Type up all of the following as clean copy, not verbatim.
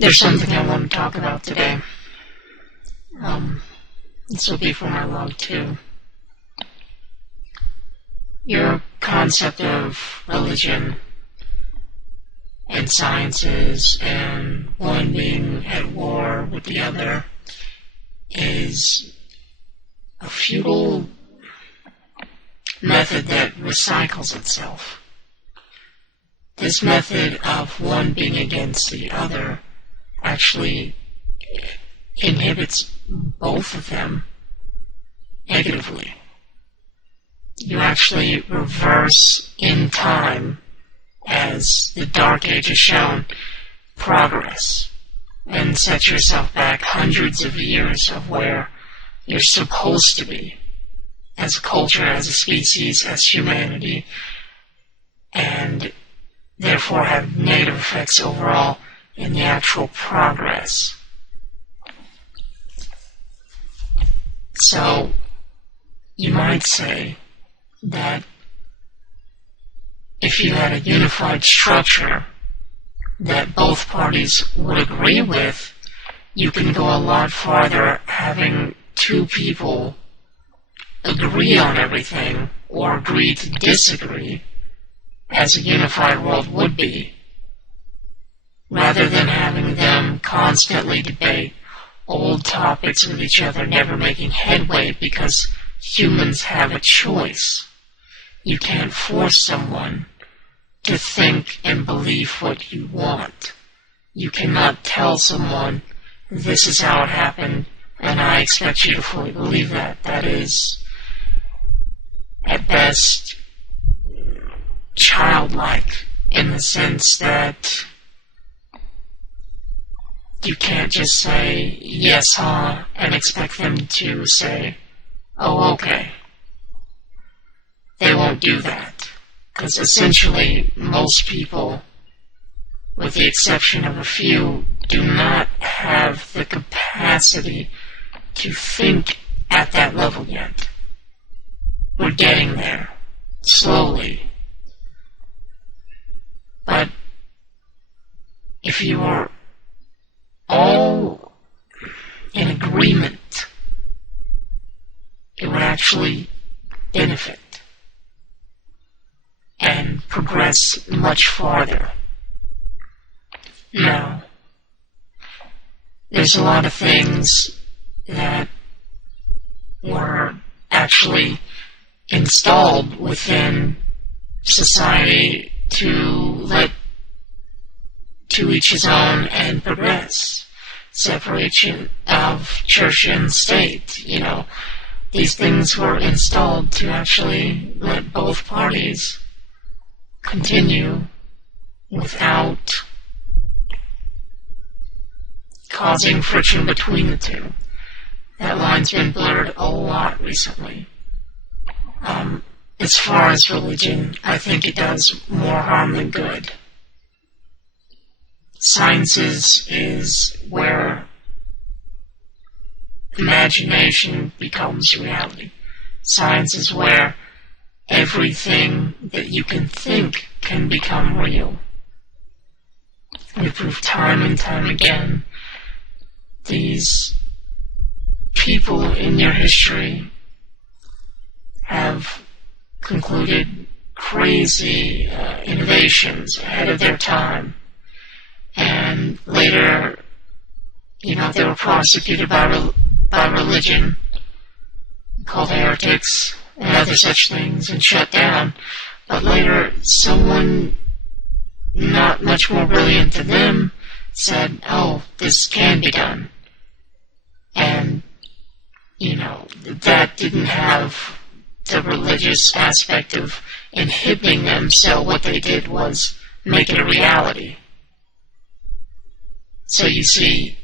There's something I want to talk about today. This will be for my log too. Your concept of religion and sciences and one being at war with the other is a futile method that recycles itself. This method of one being against the other actually inhibits both of them negatively. You actually reverse in time, as the Dark Age has shown, progress, and set yourself back hundreds of years of where you're supposed to be as a culture, as a species, as humanity, and therefore have negative effects overall in the actual progress. So, you might say that if you had a unified structure that both parties would agree with, you can go a lot farther having two people agree on everything or agree to disagree, as a unified world would be, rather than having them constantly debate old topics with each other, never making headway because humans have a choice. You can't force someone to think and believe what you want. You cannot tell someone, this is how it happened, and I expect you to fully believe that. That is, at best, childlike, in the sense that you can't just say, yes, huh, and expect them to say, oh, okay. They won't do that, because essentially most people, with the exception of a few, do not have the capacity to think at that level yet. We're getting there, slowly. But if you are all in agreement, it would actually benefit and progress much farther. Now, there's a lot of things that were actually installed within society to let to each his own and progress. Separation of church and state, these things were installed to actually let both parties continue without causing friction between the two. That line's been blurred a lot recently. As far as religion, I think it does more harm than good. Sciences is where imagination becomes reality. Science is where everything that you can think can become real. We prove time and time again, these people in your history have concluded crazy innovations ahead of their time. And later, they were prosecuted by religion, called heretics, and other such things, and shut down. But later, someone not much more brilliant than them said, oh, this can be done. And, that didn't have the religious aspect of inhibiting them, so what they did was make it a reality. So you see,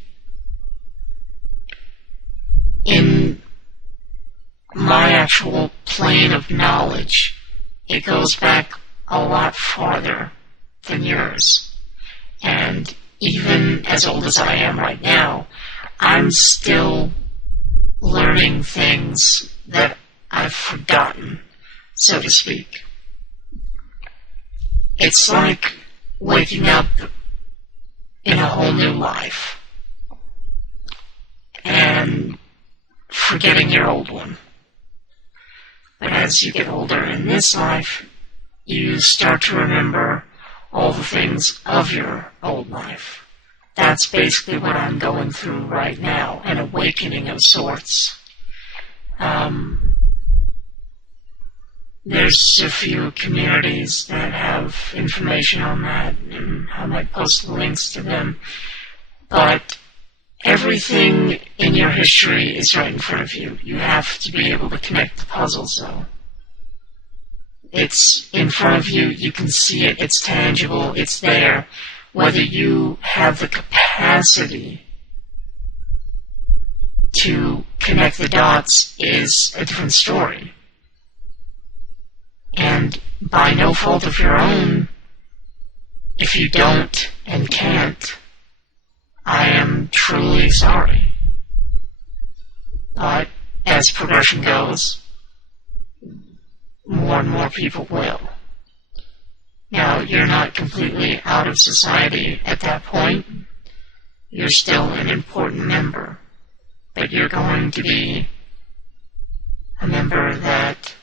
in my actual plane of knowledge, it goes back a lot farther than yours. And even as old as I am right now, I'm still learning things that I've forgotten, so to speak. It's like waking up in a whole new life and forgetting your old one. But as you get older in this life, you start to remember all the things of your old life. That's basically what I'm going through right now, an awakening of sorts. There's a few communities that have information on that, and I might post the links to them. But everything in your history is right in front of you. You have to be able to connect the puzzles, though. It's in front of you, you can see it, it's tangible, it's there. Whether you have the capacity to connect the dots is a different story. And by no fault of your own, if you don't and can't, I am truly sorry. But as progression goes, more and more people will. Now, you're not completely out of society at that point. You're still an important member. But you're going to be a member that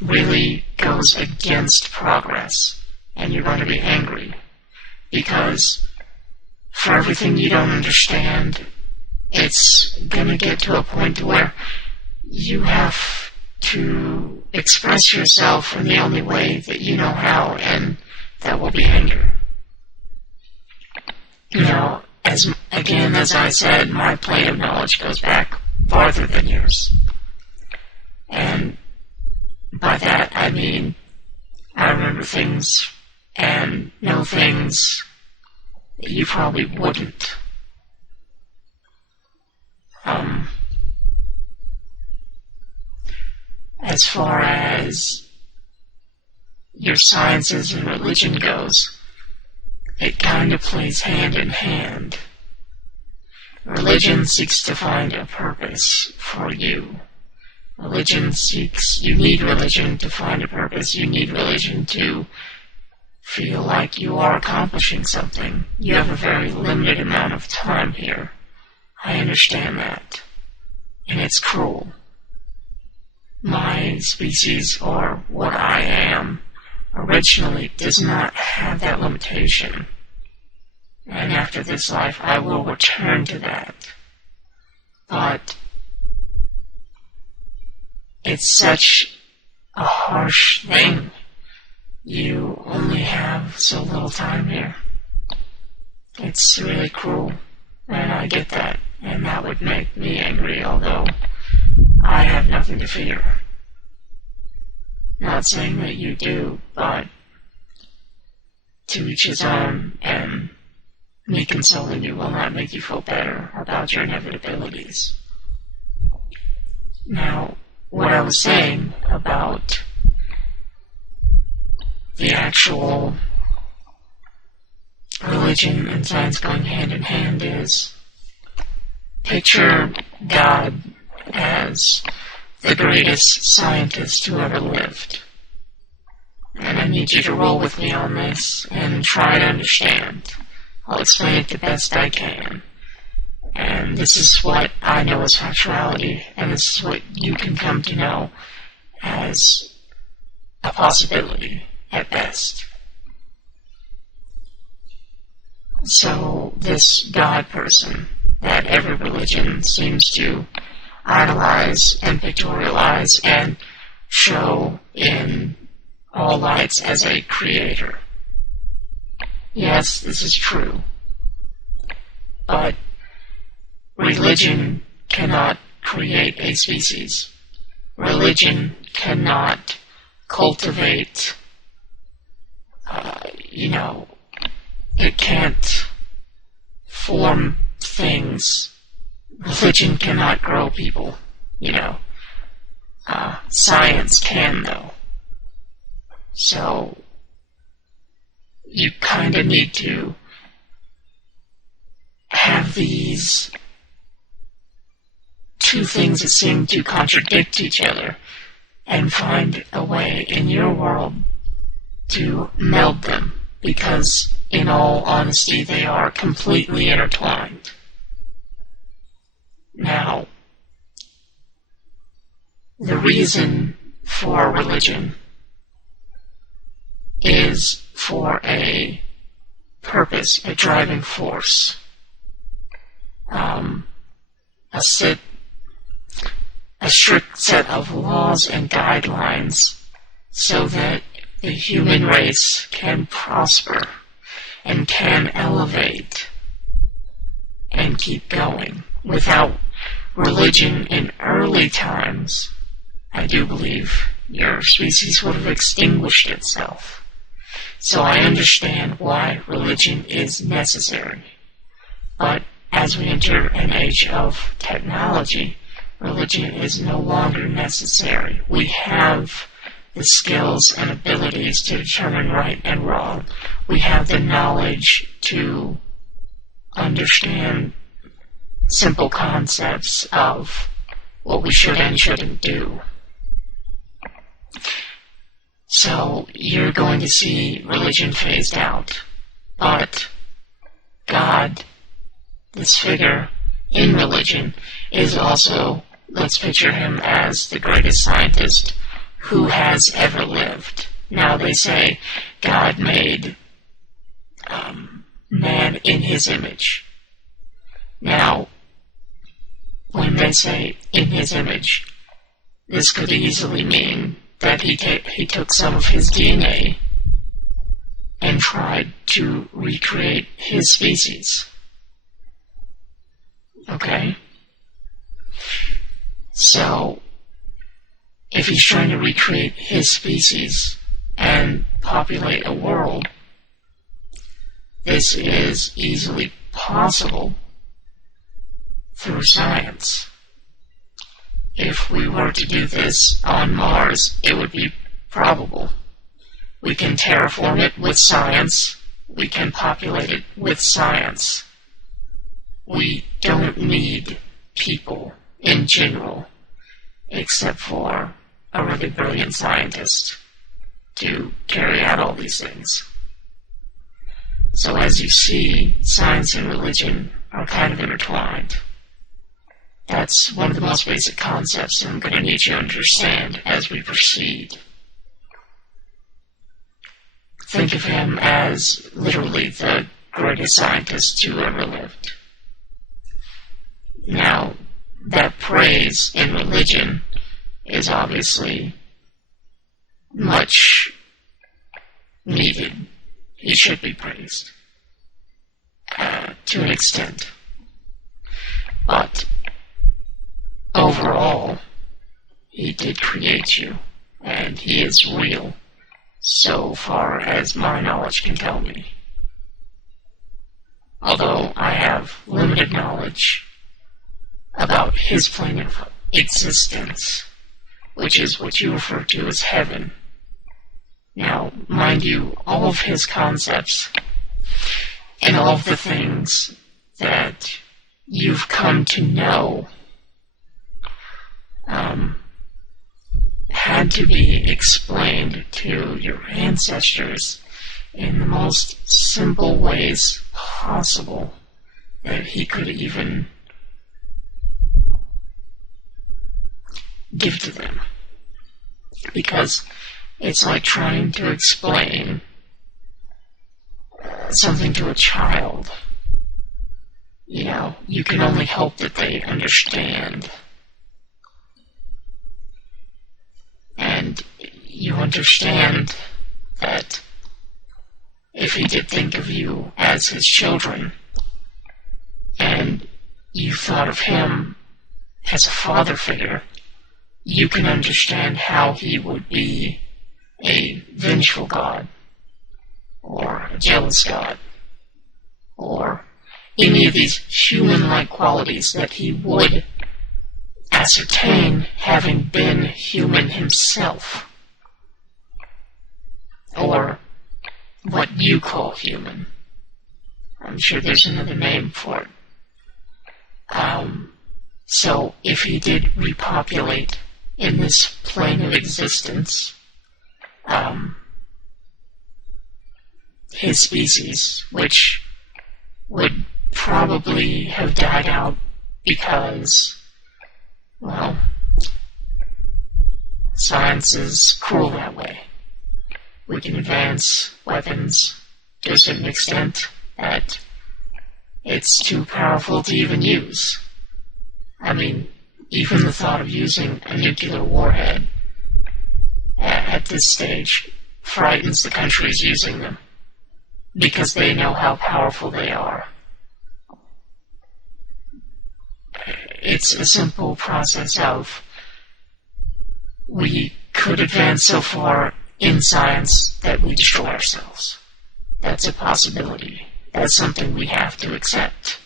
really goes against progress. And you're going to be angry. Because for everything you don't understand, it's going to get to a point where you have to express yourself in the only way that you know how, and that will be anger. You know, as I said, my plane of knowledge goes back farther than yours. And by that I mean I remember things and know things that you probably wouldn't. As far as your sciences and religion goes, it kind of plays hand in hand. Religion seeks to find a purpose for you. You need religion to find a purpose. You need religion to feel like you are accomplishing something. You have a very limited amount of time here. I understand that. And it's cruel. My species, or what I am, originally does not have that limitation. And after this life, I will return to that. But it's such a harsh thing. You only have so little time here. It's really cruel, and I get that, and that would make me angry, although I have nothing to fear. Not saying that you do, but to each his own, and me consoling you will not make you feel better about your inevitabilities. Now, what I was saying about the actual religion and science going hand in hand is, picture God as the greatest scientist who ever lived. And I need you to roll with me on this and try to understand. I'll explain it the best I can. And this is what I know as factuality, and this is what you can come to know as a possibility at best. So this God person that every religion seems to idolize and pictorialize and show in all lights as a creator. Yes, this is true. But religion cannot create a species. Religion cannot cultivate, it can't form things. Religion cannot grow people, Science can, though. So, you kind of need to have these two things that seem to contradict each other and find a way in your world to meld them, because, in all honesty, they are completely intertwined. Now, the reason for religion is for a purpose, a driving force, a strict set of laws and guidelines so that the human race can prosper and can elevate and keep going. Without religion in early times, I do believe your species would have extinguished itself. So I understand why religion is necessary. But as we enter an age of technology, religion is no longer necessary. We have the skills and abilities to determine right and wrong. We have the knowledge to understand simple concepts of what we should and shouldn't do. So you're going to see religion phased out. But God, this figure in religion, is also, let's picture him as the greatest scientist who has ever lived. Now they say God made man in his image. Now, when they say in his image, this could easily mean that he took some of his DNA and tried to recreate his species. Okay? So, if he's trying to recreate his species and populate a world, this is easily possible through science. If we were to do this on Mars, it would be probable. We can terraform it with science. We can populate it with science. We don't need people in general, except for a really brilliant scientist, to carry out all these things. So as you see, science and religion are kind of intertwined. That's one of the most basic concepts I'm going to need you to understand as we proceed. Think of him as literally the greatest scientist who ever lived. Now, that praise in religion is obviously much needed. He should be praised to an extent. But overall, he did create you, and he is real, so far as my knowledge can tell me. Although I have limited knowledge about his plane of existence, which is what you refer to as heaven. Now, mind you, all of his concepts and all of the things that you've come to know had to be explained to your ancestors in the most simple ways possible that he could even give to them. Because it's like trying to explain something to a child. You know, you can only hope that they understand. And you understand that if he did think of you as his children, and you thought of him as a father figure, you can understand how he would be a vengeful god, or a jealous god, or any of these human-like qualities that he would ascertain having been human himself, or what you call human. I'm sure there's another name for it. So if he did repopulate in this plane of existence, his species, which would probably have died out because, well, science is cruel that way. We can advance weapons to a certain extent that it's too powerful to even use. I mean, even the thought of using a nuclear warhead at this stage frightens the countries using them, because they know how powerful they are. It's a simple process of, we could advance so far in science that we destroy ourselves. That's a possibility. That's something we have to accept.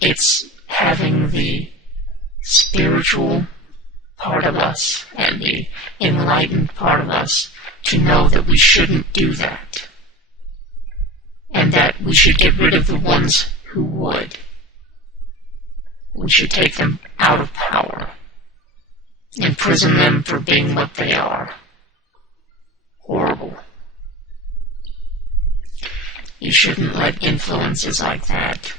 It's having the spiritual part of us and the enlightened part of us to know that we shouldn't do that, and that we should get rid of the ones who would. We should take them out of power, imprison them for being what they are. Horrible. You shouldn't let influences like that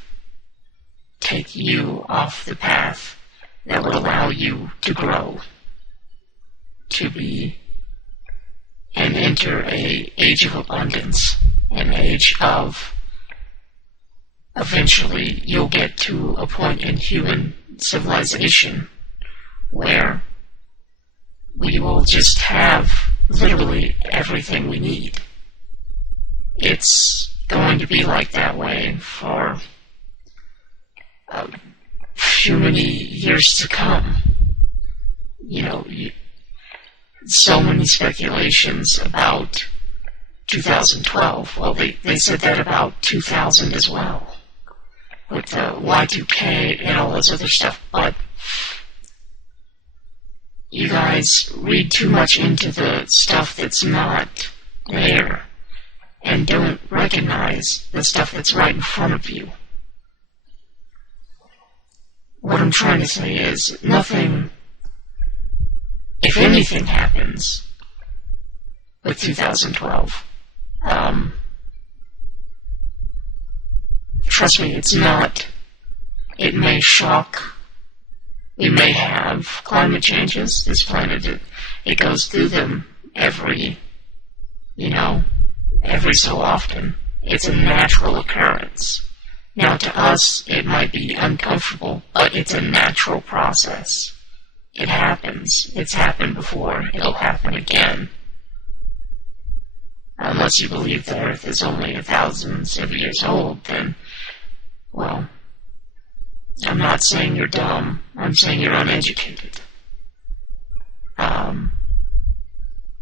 take you off the path that would allow you to grow, to be and enter an age of abundance, an age of, eventually you'll get to a point in human civilization where we will just have literally everything we need. It's going to be like that way for a few many years to come. So many speculations about 2012. Well, they said that about 2000 as well, with the Y2K and all this other stuff, but you guys read too much into the stuff that's not there, and don't recognize the stuff that's right in front of you. What I'm trying to say is, nothing, if anything happens with 2012, trust me, it's not, it may shock, we may have climate changes. This planet, it goes through them every so often. It's a natural occurrence. Now, to us, it might be uncomfortable, but it's a natural process. It happens. It's happened before. It'll happen again. Unless you believe the Earth is only thousands of years old, then, well, I'm not saying you're dumb. I'm saying you're uneducated.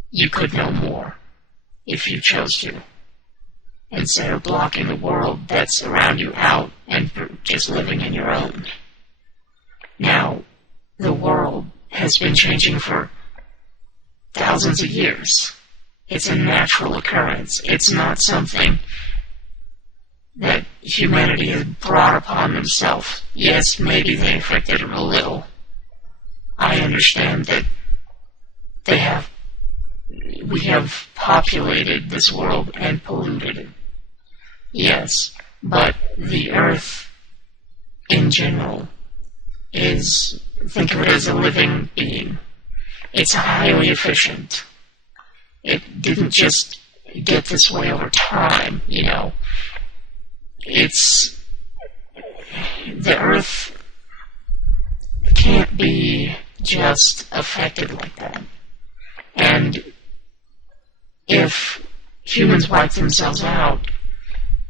You could know more if you chose to, instead of blocking the world that's around you out and just living in your own. Now, the world has been changing for thousands of years. It's a natural occurrence. It's not something that humanity has brought upon themselves. Yes, maybe they affected it a little. I understand that we have populated this world and polluted it. Yes, but the Earth in general is, think of it as a living being. It's highly efficient. It didn't just get this way over time, It's, the Earth can't be just affected like that. And if humans wipe themselves out,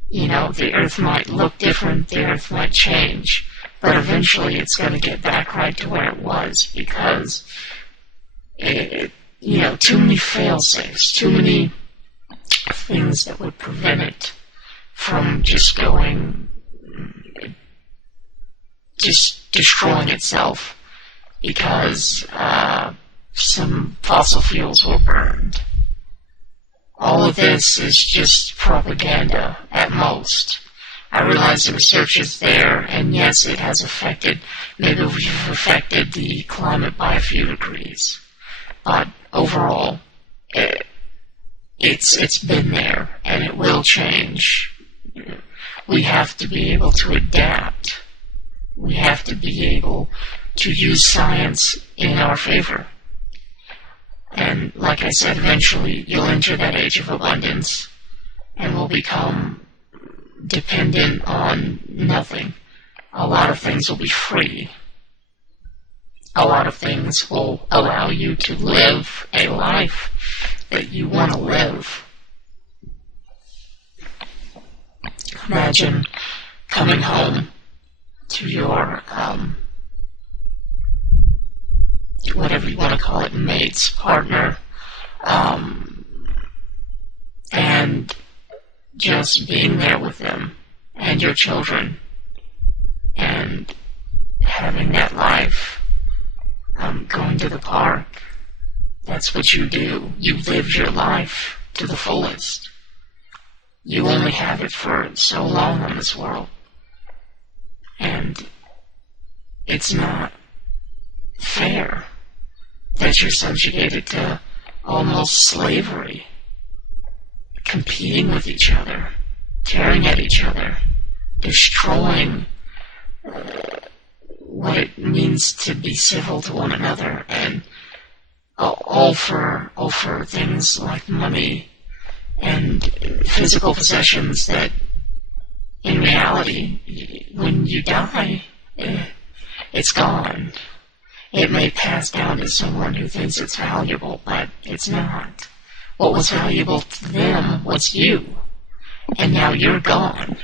the Earth might look different, the Earth might change, but eventually it's going to get back right to where it was, because too many fail-safes, too many things that would prevent it from just destroying itself because some fossil fuels were burned. All of this is just propaganda at most. I realize the research is there, and yes, it has affected, maybe we've affected the climate by a few degrees. But overall, it's been there, and it will change. We have to be able to adapt. We have to be able to use science in our favor. And like I said, eventually you'll enter that age of abundance and will become dependent on nothing. A lot of things will be free. A lot of things will allow you to live a life that you want to live. Imagine coming home to your, whatever you want to call it, mates, partner, and just being there with them and your children and having that life, going to the park. That's what you do. You live your life to the fullest. You only have it for so long on this world. And it's not fair that you're subjugated to almost slavery, competing with each other, tearing at each other, destroying what it means to be civil to one another, and all for things like money and physical possessions that, in reality, when you die, it's gone. It may pass down to someone who thinks it's valuable, but it's not. What was valuable to them was you, and now you're gone.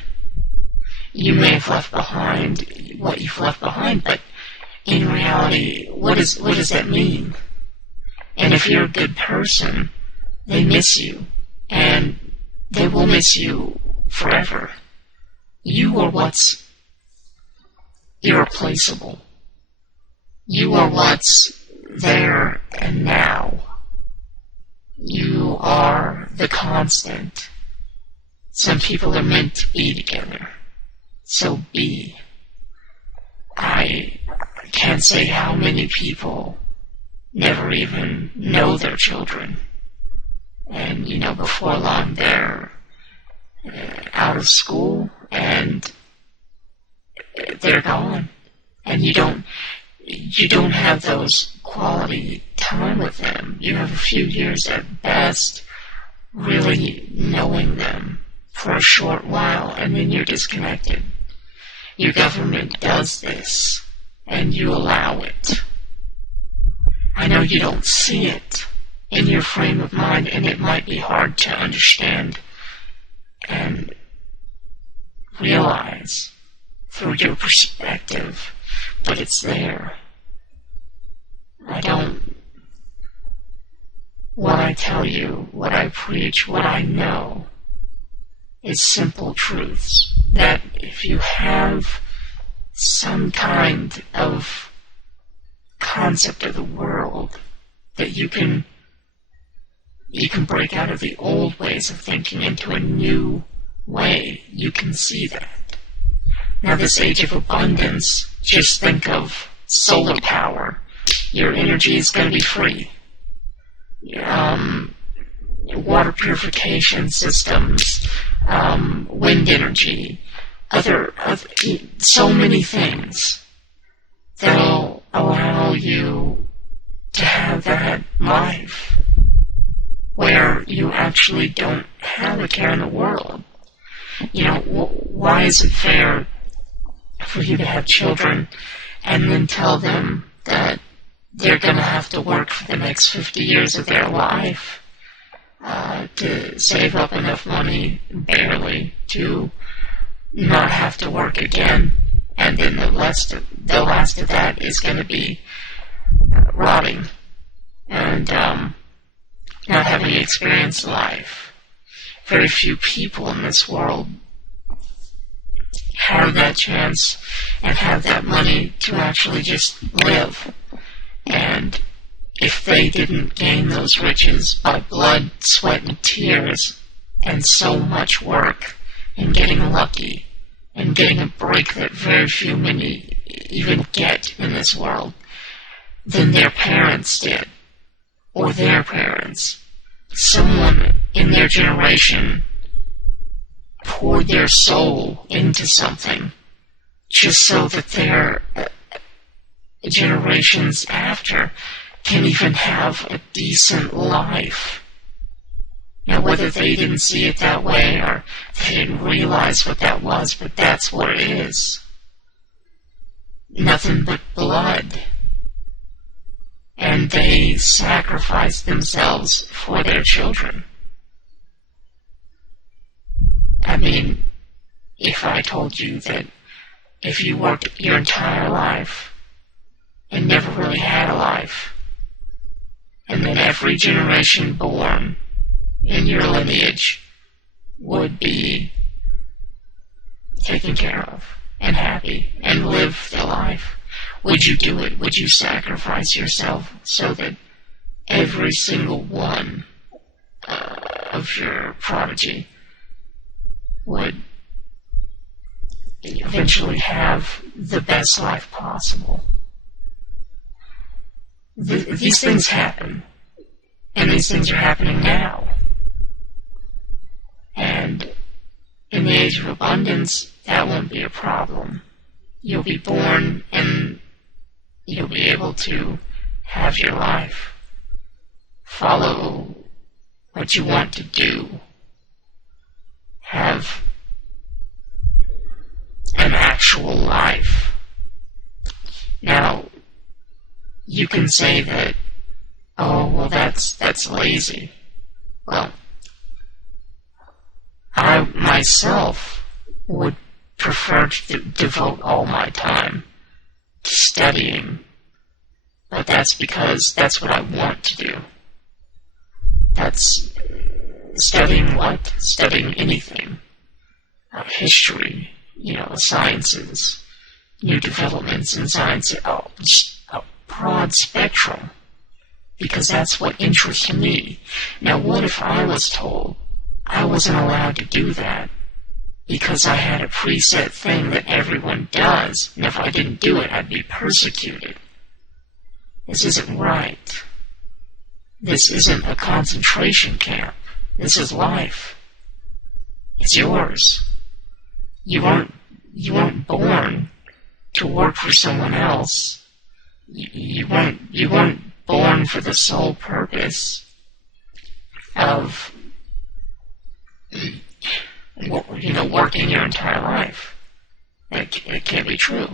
You may have left behind what you've left behind, but in reality, what does that mean? And if you're a good person, they miss you, and they will miss you forever. You are what's irreplaceable. You are what's there and now. You are the constant. Some people are meant to be together. So be. I can't say how many people never even know their children. And, before long they're out of school and they're gone. And you don't have those quality time with them. You have a few years at best really knowing them for a short while, and then you're disconnected. Your government does this, and you allow it. I know you don't see it in your frame of mind, and it might be hard to understand and realize through your perspective, but it's there. What I tell you, what I preach, what I know is simple truths that if you have some kind of concept of the world, that you can break out of the old ways of thinking into a new way. You can see that. Now, this age of abundance, just think of solar power. Your energy is going to be free. Water purification systems, wind energy, other so many things that'll allow you to have that life where you actually don't have a care in the world. Why is it fair for you to have children and then tell them that they're going to have to work for the next 50 years of their life to save up enough money, barely, to not have to work again, and then the last of that is going to be rotting and not having experienced life. Very few people in this world have that chance and have that money to actually just live. And if they didn't gain those riches by blood, sweat, and tears, and so much work, and getting lucky, and getting a break that very few many even get in this world, then their parents did, or their parents. Someone in their generation poured their soul into something just so that their generations after can even have a decent life. Now, whether they didn't see it that way or they didn't realize what that was, but that's what it is. Nothing but blood. And they sacrificed themselves for their children. I mean, if I told you that if you worked your entire life and never really had a life, and that every generation born in your lineage would be taken care of and happy and live their life, would you do it? Would you sacrifice yourself so that every single one of your prodigy would eventually have the best life possible? These things happen, and these things are happening now. And in the age of abundance, that won't be a problem. You'll be born and you'll be able to have your life. Follow what you want to do. Have an actual life. Now, you can say that, oh, well, that's lazy. Well, I myself would prefer to devote all my time to studying, but that's because that's what I want to do. That's studying what? Studying anything. History, sciences, new developments in science, just a broad spectrum, because that's what interests me. Now, what if I was told I wasn't allowed to do that because I had a preset thing that everyone does, and if I didn't do it, I'd be persecuted? This isn't right. This isn't a concentration camp. This is life. It's yours. You weren't born to work for someone else. You weren't born for the sole purpose of working your entire life. It can't be true.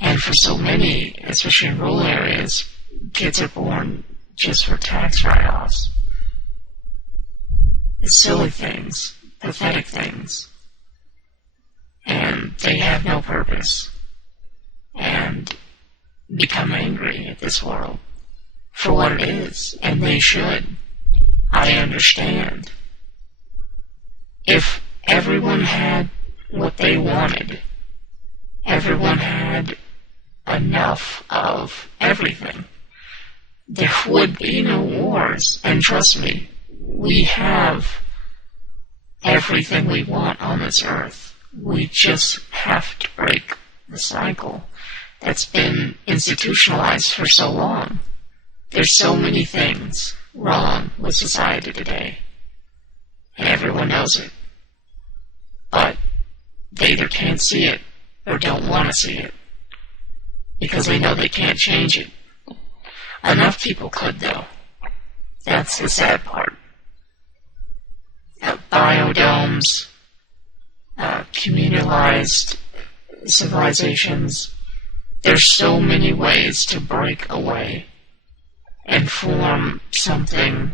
And for so many, especially in rural areas, kids are born just for tax write-offs. It's silly things, pathetic things. And they have no purpose. And become angry at this world for what it is. And they should. I understand. If everyone had what they wanted, everyone had enough of everything, there would be no wars. And trust me, we have everything we want on this earth. We just have to break the cycle that's been institutionalized for so long. There's so many things wrong with society today, and everyone knows it. But they either can't see it or don't want to see it, because they know they can't change it. Enough people could, though. That's the sad part. Biodomes, communalized civilizations. There's so many ways to break away and form something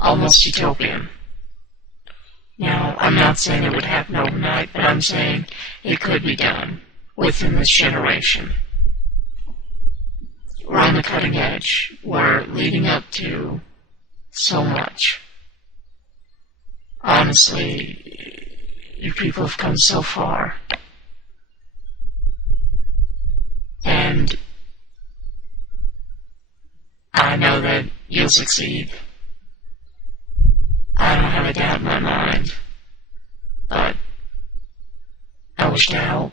almost utopian. Now, I'm not saying it would happen overnight, but I'm saying it could be done within this generation. We're on the cutting edge. We're leading up to so much. Honestly, you people have come so far. And I know that you'll succeed. I don't have a doubt in my mind. But I wish to help.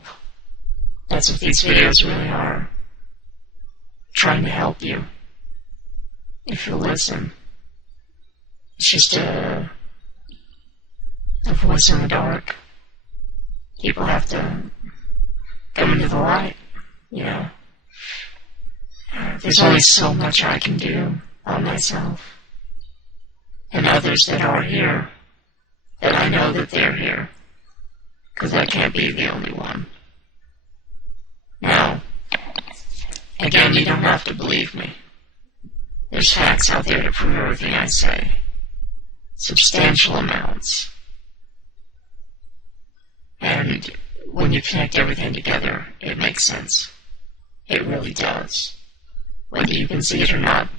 That's what these videos really are. Trying to help you. If you'll listen. It's just a voice in the dark. People have to come into the light, you know. There's only so much I can do on myself. And others that are here, that I know that they're here, because I can't be the only one. Now, again, you don't have to believe me. There's facts out there to prove everything I say. Substantial amounts. And when you connect everything together, it makes sense. It really does. Whether you can see it or not,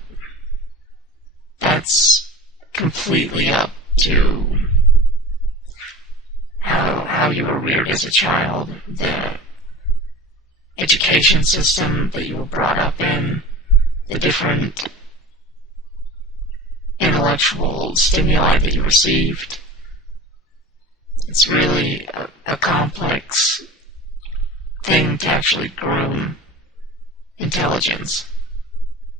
that's completely up to how you were reared as a child, the education system that you were brought up in, the different intellectual stimuli that you received. It's really a complex thing to actually groom intelligence.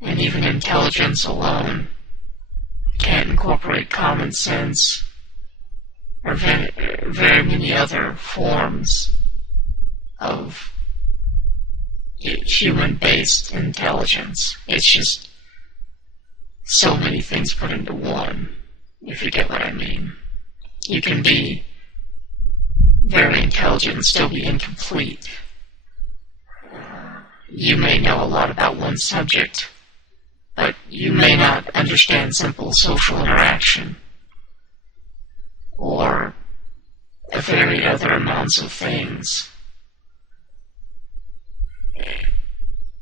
And even intelligence alone can't incorporate common sense or very many other forms of human-based intelligence. It's just so many things put into one, if you get what I mean. You can be very intelligent and still be incomplete. You may know a lot about one subject, but you may not understand simple social interaction or a varied other amounts of things.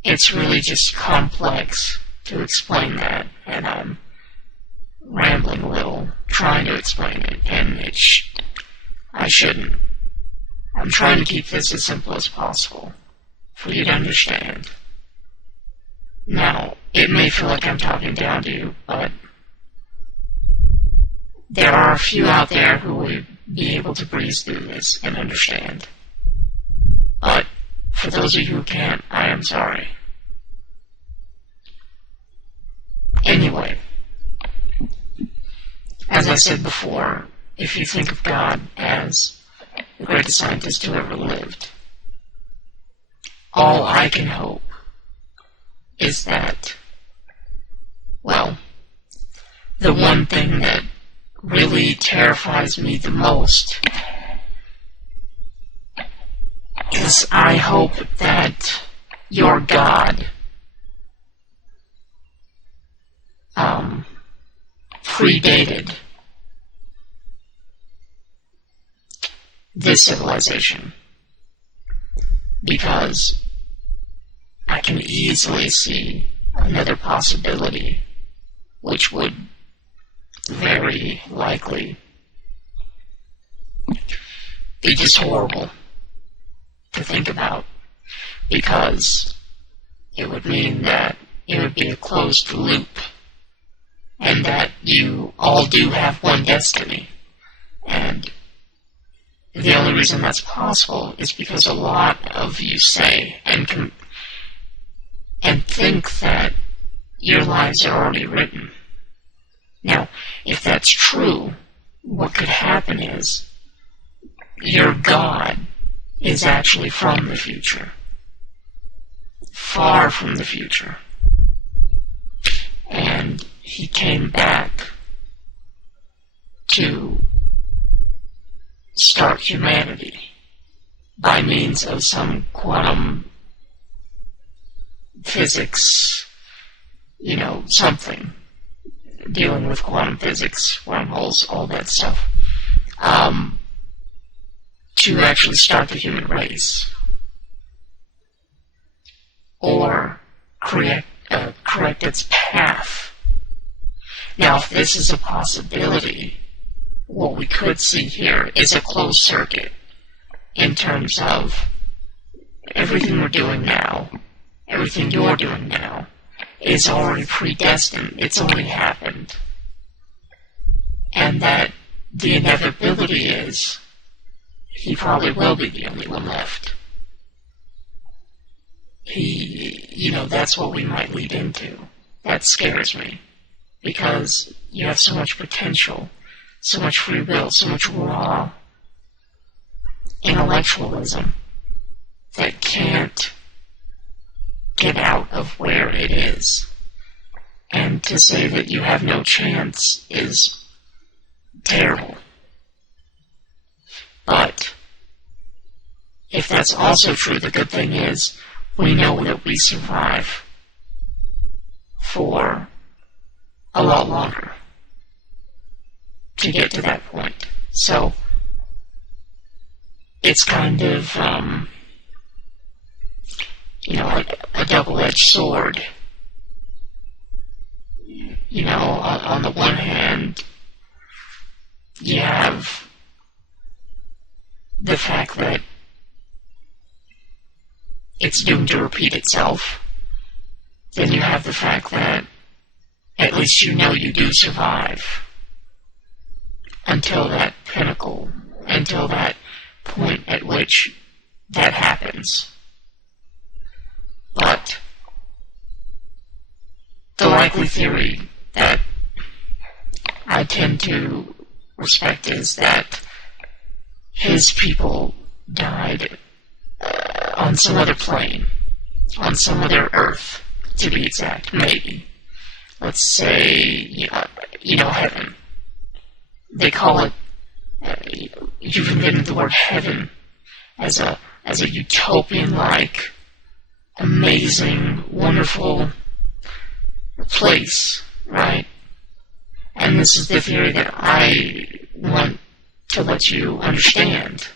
It's really just complex to explain that, and I'm rambling a little trying to explain it, and I shouldn't. I'm trying to keep this as simple as possible for you to understand. Now, it may feel like I'm talking down to you, but there are a few out there who will be able to breeze through this and understand. But for those of you who can't, I am sorry. Anyway, as I said before, if you think of God as the greatest scientist who ever lived, all I can hope is that, well, the one thing that really terrifies me the most is I hope that your God predated this civilization, because I can easily see another possibility which would very likely be just horrible to think about, because it would mean that it would be a closed loop and that you all do have one destiny. And the only reason that's possible is because a lot of you say and think that your lives are already written. Now, if that's true, what could happen is your God is actually from the future. Far from the future. And he came back to start humanity by means of some quantum physics, something dealing with quantum physics, wormholes, all that stuff, to actually start the human race, or correct its path. Now, if this is a possibility, what we could see here is a closed circuit in terms of everything we're doing now, everything you're doing now, is already predestined. It's already happened. And that the inevitability is he probably will be the only one left. That's what we might lead into. That scares me. because you have so much potential, so much free will, so much raw intellectualism that can't get out of where it is. And to say that you have no chance is terrible. But if that's also true, the good thing is we know that we survive for a lot longer to get to that point. So it's kind of, a double-edged sword. On the one hand, you have the fact that it's doomed to repeat itself. Then you have the fact that at least you do survive until that pinnacle, until that point at which that happens. But the likely theory that I tend to respect is that his people died on some other plane, on some other Earth, to be exact, maybe. Let's say, heaven. They call it, you've invented the word heaven as a utopian-like, amazing, wonderful place, right? And this is the theory that I want to let you understand,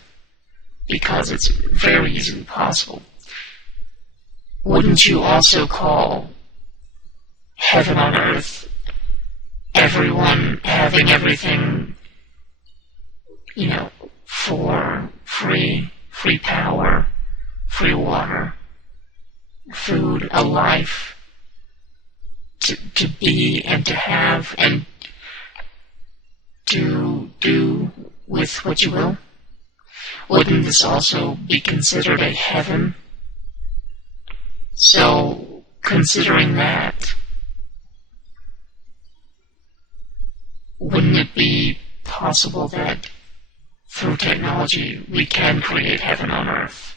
because it's very easily possible. Wouldn't you also call heaven on earth everyone having everything, for free power, free water, food, a life to be and to have and to do with what you will? Wouldn't this also be considered a heaven? So, considering that, wouldn't it be possible that through technology we can create heaven on earth?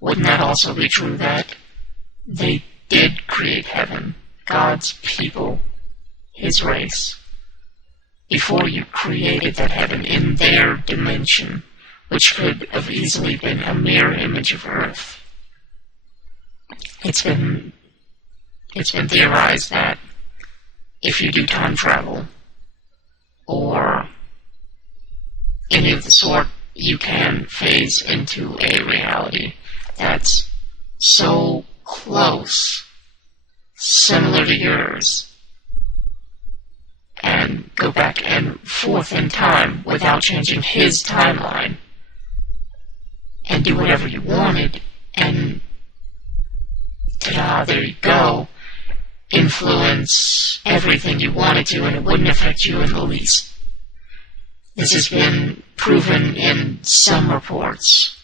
Wouldn't that also be true that they did create heaven, God's people, his race, before you created that heaven in their dimension, which could have easily been a mirror image of earth? It's been theorized that if you do time travel or any of the sort, you can phase into a reality that's so close, similar to yours, and go back and forth in time without changing his timeline, and do whatever you wanted, and ta-da, there you go, influence everything you wanted to, and it wouldn't affect you in the least. This has been proven in some reports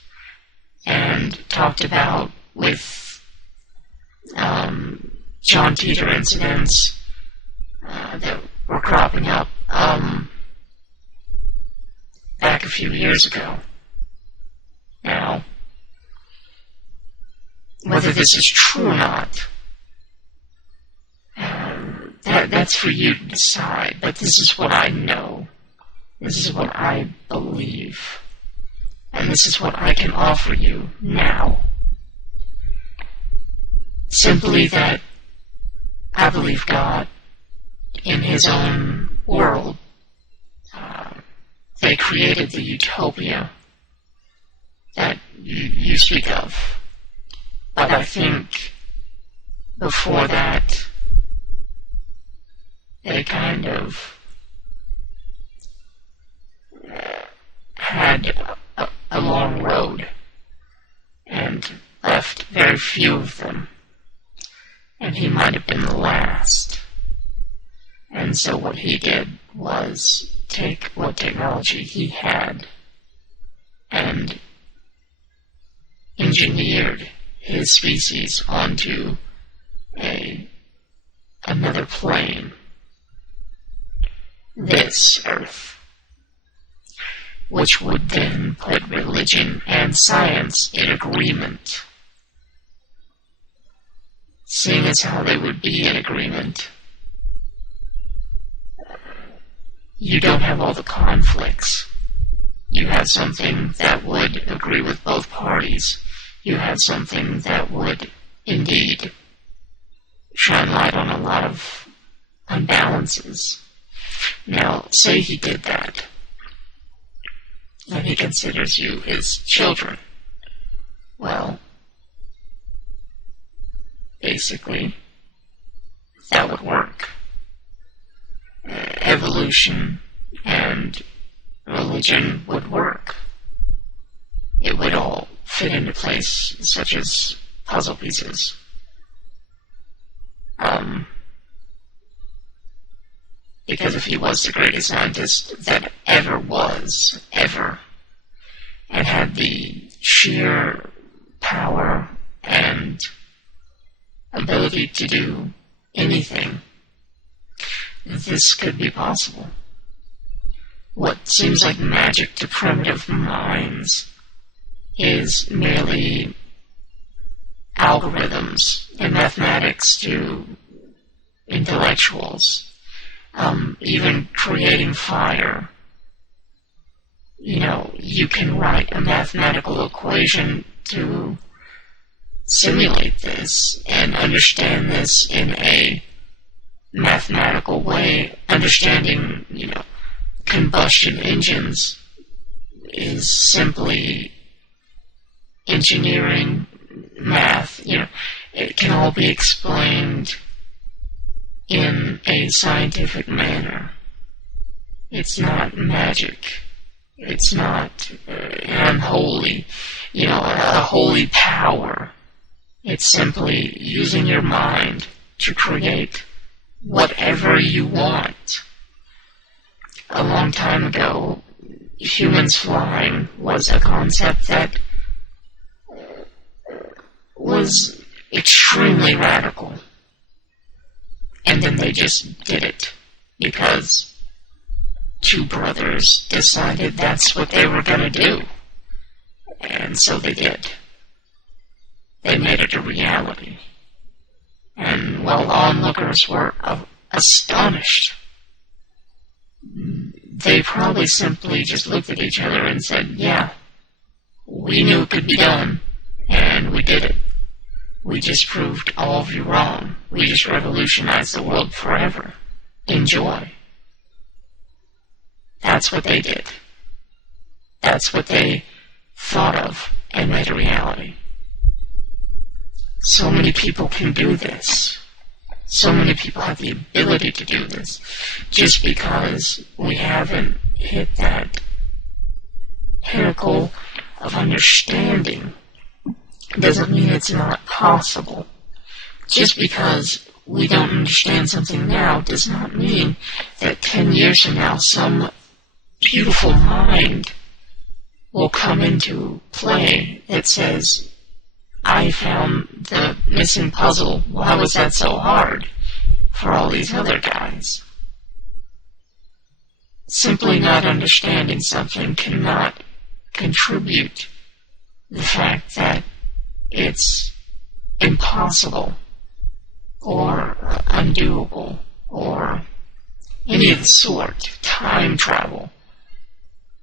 and talked about with John Teeter incidents that were cropping up back a few years ago. Now, whether this is true or not, that's for you to decide, but this is what I know. This is what I believe. And this is what I can offer you now. Simply that I believe God, in his own world, they created the utopia that you speak of. But I think before that, they kind of had a long road and left very few of them. And he might have been the last. And so what he did was take what technology he had and engineered his species onto another plane this Earth, which would then put religion and science in agreement. Seeing as how they would be in agreement, you don't have all the conflicts. You have something that would agree with both parties. You have something that would indeed shine light on a lot of unbalances. Now, say he did that, and he considers you his children. Well, basically, that would work. Evolution and religion would work. It would all fit into place, such as puzzle pieces. Because if he was the greatest scientist that ever was, ever, and had the sheer power and ability to do anything, this could be possible. What seems like magic to primitive minds is merely algorithms and mathematics to intellectuals. Even creating fire. You can write a mathematical equation to simulate this and understand this in a mathematical way. Understanding, combustion engines is simply engineering, math. It can all be explained in a scientific manner. It's not magic. It's not an unholy, a holy power. It's simply using your mind to create whatever you want. A long time ago, humans flying was a concept that was extremely radical. And then they just did it because two brothers decided that's what they were going to do. And so they did. They made it a reality. And while onlookers were astonished, they probably simply just looked at each other and said, yeah, we knew it could be done, and we did it. We just proved all of you wrong. We just revolutionized the world forever. Enjoy. That's what they did. That's what they thought of and made a reality. So many people can do this. So many people have the ability to do this. Just because we haven't hit that pinnacle of understanding doesn't mean it's not possible. Just because we don't understand something now does not mean that 10 years from now some beautiful mind will come into play that says, I found the missing puzzle. Why was that so hard for all these other guys? Simply not understanding something cannot contribute the fact that it's impossible or undoable or any of the sort. Time travel.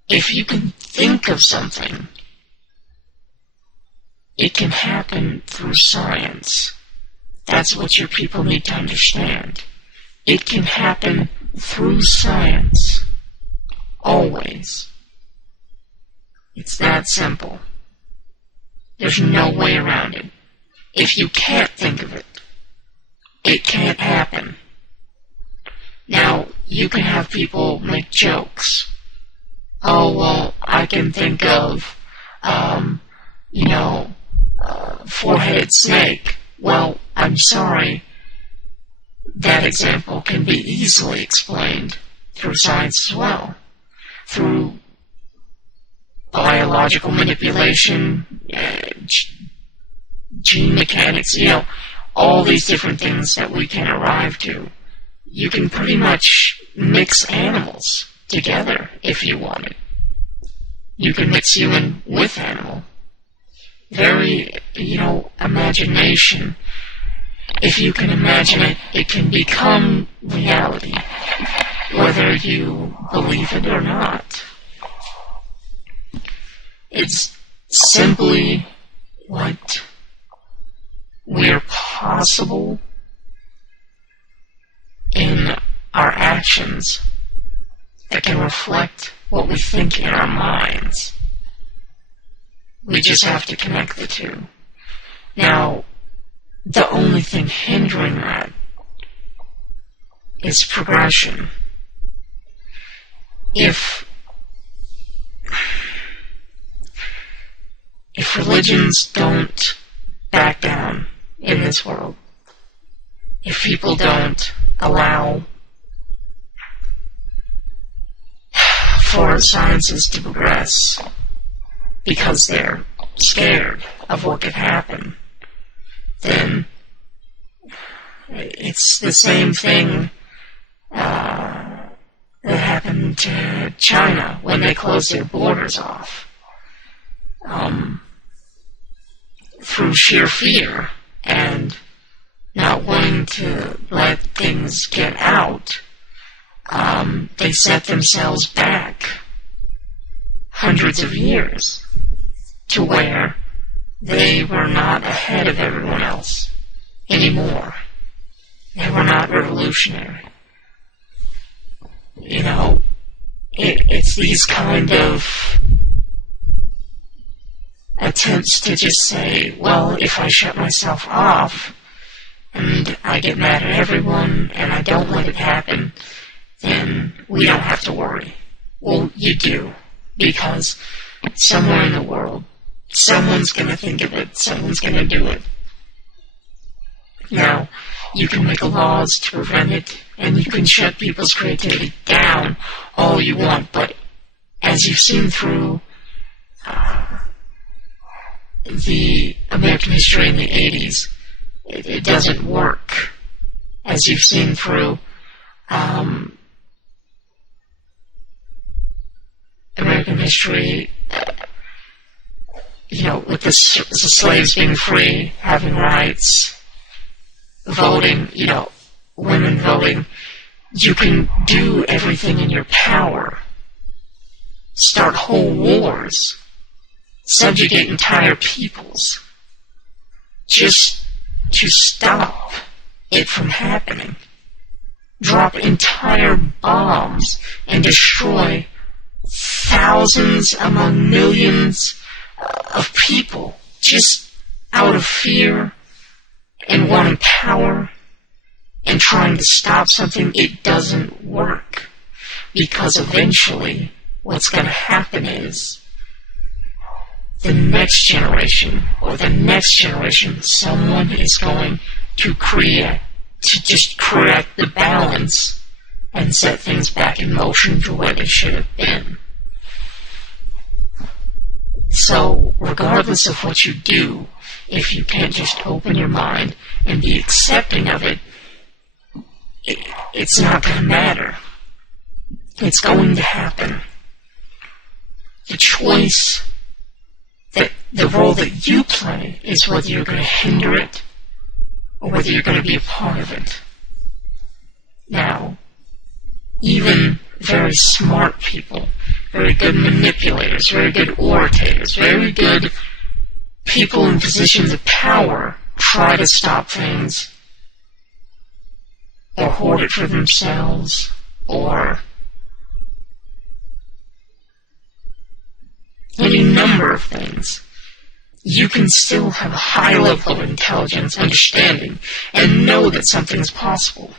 If you can think of something, it can happen through science. That's what your people need to understand. It can happen through science. Always. It's that simple. There's no way around it. If you can't think of it, it can't happen. Now, you can have people make jokes. Oh, well, I can think of, four-headed snake. Well, I'm sorry. That example can be easily explained through science as well. Through biological manipulation, gene mechanics, all these different things that we can arrive to. you can pretty much mix animals together if you wanted. You can mix human with animal. Very, imagination. If you can imagine it, it can become reality, whether you believe it or not. It's simply what we're possible in our actions that can reflect what we think in our minds. We just have to connect the two. Now, the only thing hindering that is progression. If religions don't back down in this world, if people don't allow for sciences to progress because they're scared of what could happen, then it's the same thing that happened to China when they closed their borders off. Through sheer fear and not wanting to let things get out, they set themselves back hundreds of years to where they were not ahead of everyone else anymore. They were not revolutionary. It's these kind of attempts to just say, well, if I shut myself off and I get mad at everyone and I don't let it happen, then we don't have to worry. Well, you do, because somewhere in the world, someone's going to think of it, someone's going to do it. Now, you can make laws to prevent it, and you can shut people's creativity down all you want, but as you've seen through the American history in the 80s, it doesn't work. As you've seen through American history, with the slaves being free, having rights, voting, women voting, you can do everything in your power. Start whole wars. Subjugate entire peoples. Just to stop it from happening. Drop entire bombs and destroy thousands among millions of people just out of fear and wanting power and trying to stop something. It doesn't work, because eventually what's going to happen is the next generation or the next generation, someone is going to just correct the balance and set things back in motion to where they should have been. So, regardless of what you do, if you can't just open your mind and be accepting of it, it's not going to matter. It's going to happen. The choice, that the role that you play, is whether you're going to hinder it or whether you're going to be a part of it. Now, even very smart people, very good manipulators, very good orators, very good people in positions of power try to stop things or hoard it for themselves or any number of things. You can still have a high level of intelligence, understanding, and know that something's possible,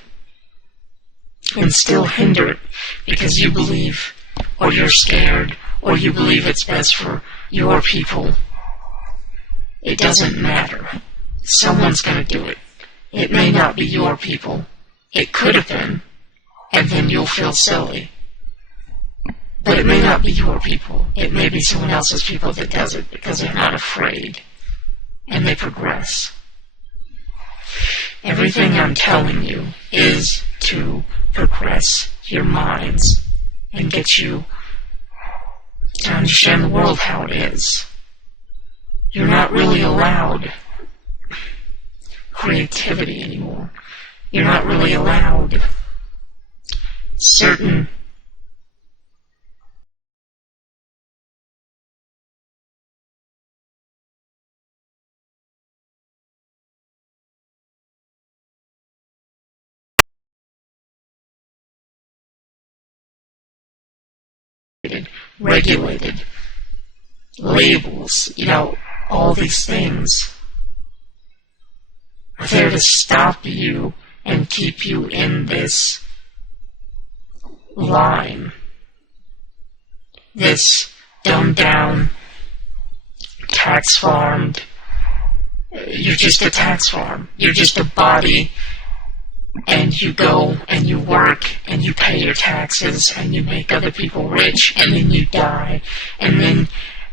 and still hinder it because you believe, or you're scared, or you believe it's best for your people. It doesn't matter. Someone's going to do it. It may not be your people. It could have been, and then you'll feel silly. But it may not be your people. It may be someone else's people that does it because they're not afraid, and they progress. Everything I'm telling you is to progress your minds and get you to understand the world how it is. You're not really allowed creativity anymore. You're not really allowed certain regulated labels, all these things are there to stop you and keep you in this line, this dumbed down, tax farmed. You're just a tax farm. You're just a body, and you go and you work and you pay your taxes and you make other people rich, and then you die, and then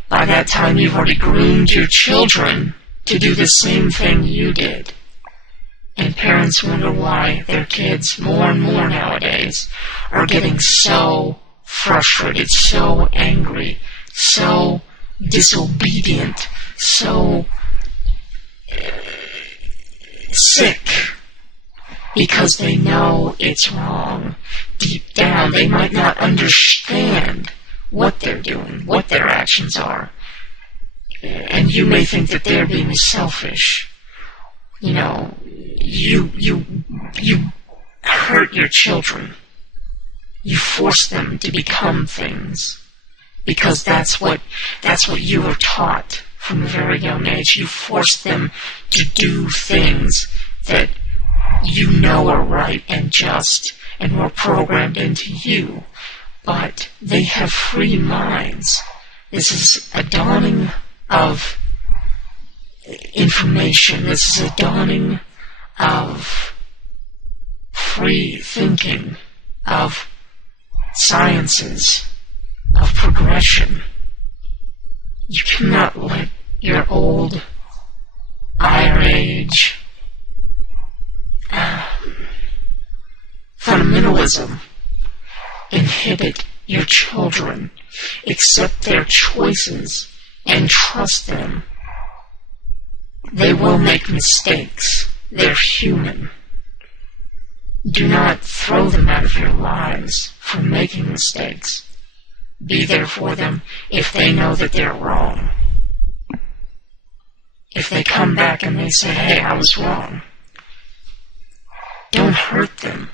by that time you've already groomed your children to do the same thing you did. And parents wonder why their kids, more and more nowadays, are getting so frustrated, so angry, so disobedient, so sick, because they know it's wrong. Deep down, they might not understand what they're doing, what their actions are. And you may think that they're being selfish. You hurt your children. You force them to become things because that's what you were taught from a very young age. You force them to do things that you know are right and just and were programmed into you. But they have free minds. This is a dawning of information. This is a dawning of free thinking, of sciences, of progression. You cannot let your old Iron Age fundamentalism inhibit your children. Accept their choices and trust them. They will make mistakes. They're human. Do not throw them out of your lives for making mistakes. Be there for them if they know that they're wrong. If they come back and they say, hey, I was wrong, don't hurt them.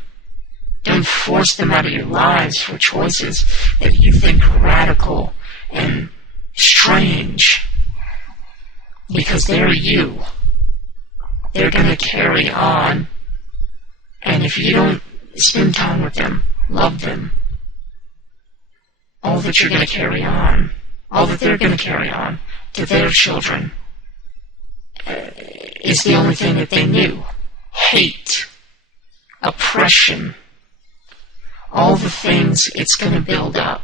Don't force them out of your lives for choices that you think are radical and strange. Because they're you. They're going to carry on. And if you don't spend time with them, love them, all that you're going to carry on, all that they're going to carry on to their children is the only thing that they knew. Hate, oppression, all the things it's going to build up.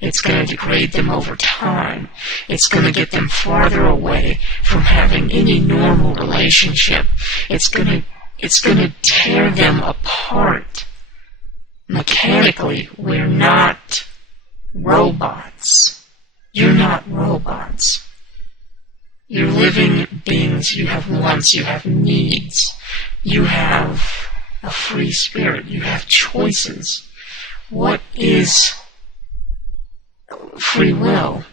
It's going to degrade them over time. It's going to get them farther away from having any normal relationship. It's going to tear them apart. Mechanically, we're not robots. You're not robots. You're living beings. You have wants. You have needs. You have a free spirit. You have choices. What is free will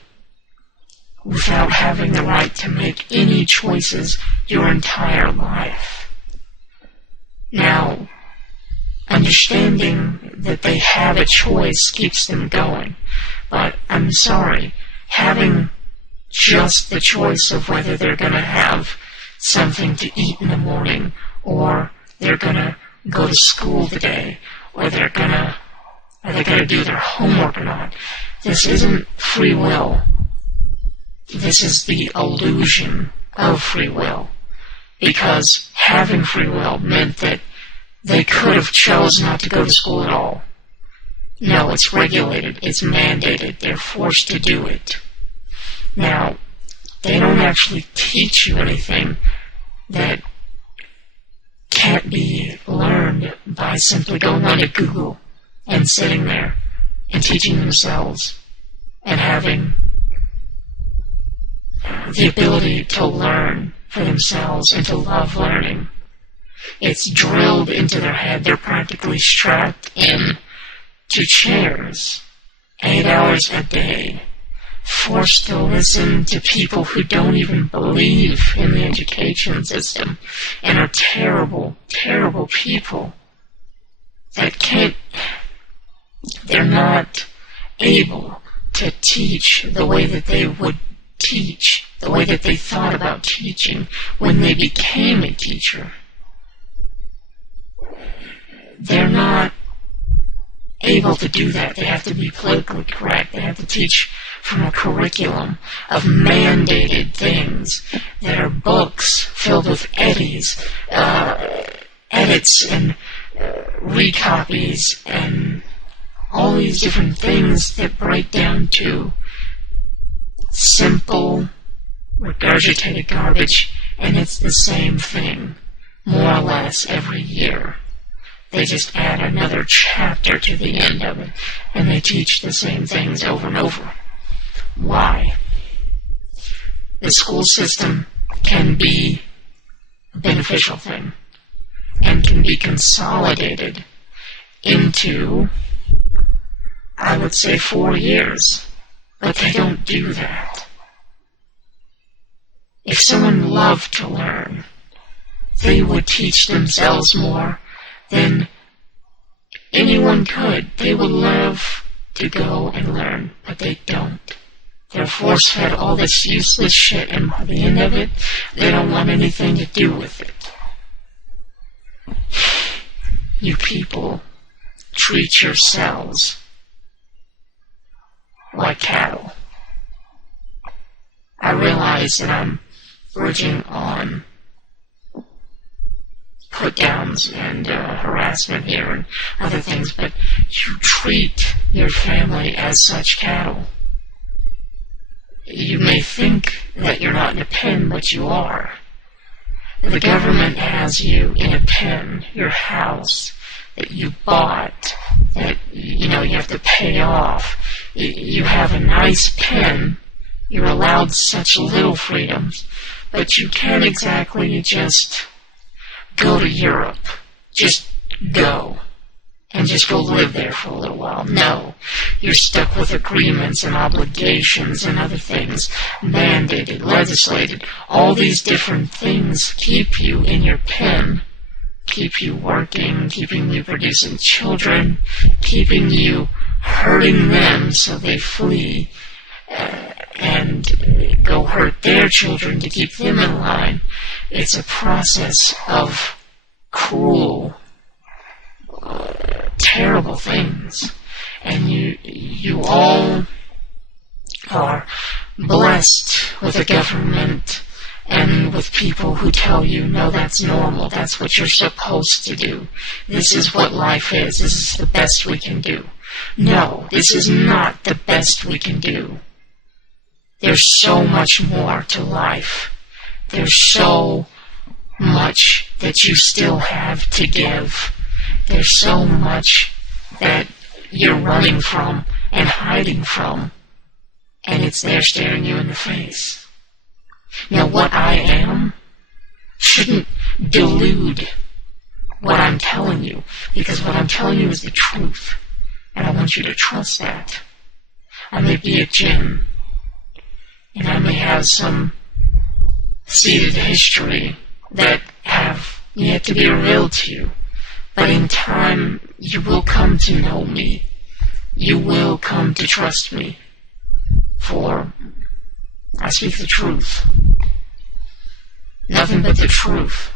without having the right to make any choices your entire life? Now, understanding that they have a choice keeps them going. But I'm sorry, having just the choice of whether they're going to have something to eat in the morning, or they're going to go to school today, or are they going to do their homework or not? This isn't free will. This is the illusion of free will. Because having free will meant that they could have chose not to go to school at all. No, it's regulated, it's mandated, they're forced to do it. Now, they don't actually teach you anything that can't be learned by simply going on to Google and sitting there and teaching themselves and having the ability to learn for themselves and to love learning. It's drilled into their head. They're practically strapped in to chairs 8 hours a day, forced to listen to people who don't even believe in the education system and are terrible, terrible people that they're not able to teach the way that they would teach, the way that they thought about teaching when they became a teacher. They're not able to do that. They have to be politically correct. They have to teach from a curriculum of mandated things that are books filled with edits and recopies and all these different things that break down to simple, regurgitated garbage, and it's the same thing, more or less, every year. They just add another chapter to the end of it, and they teach the same things over and over. Why? The school system can be a beneficial thing and can be consolidated into, I would say, 4 years, but they don't do that. If someone loved to learn, they would teach themselves more than anyone could. They would love to go and learn, but they don't. They're force-fed all this useless shit, and by the end of it, they don't want anything to do with it. You people treat yourselves like cattle. I realize that I'm verging on put-downs and harassment here and other things, but you treat your family as such cattle. You may think that you're not in a pen, but you are. The government has you in a pen, your house that you bought, that you have to pay off. You have a nice pen. You're allowed such little freedoms, but you can't exactly just go to Europe. Just go. And just go live there for a little while. No. You're stuck with agreements and obligations and other things, mandated, legislated. All these different things keep you in your pen, keep you working, keeping you producing children, keeping you hurting them so they flee and go hurt their children to keep them in line. It's a process of cruel, terrible things, and you all are blessed with a government and with people who tell you, no, that's normal, that's what you're supposed to do, this is what life is, this is the best we can do. No, this is not the best we can do. There's so much more to life. There's so much that you still have to give. There's so much that you're running from and hiding from, and it's there staring you in the face. Now, what I am shouldn't delude what I'm telling you, because what I'm telling you is the truth, and I want you to trust that. I may be a gym, and I may have some seated history that have yet to be revealed to you. But in time, you will come to know me. You will come to trust me. For I speak the truth. Nothing but the truth.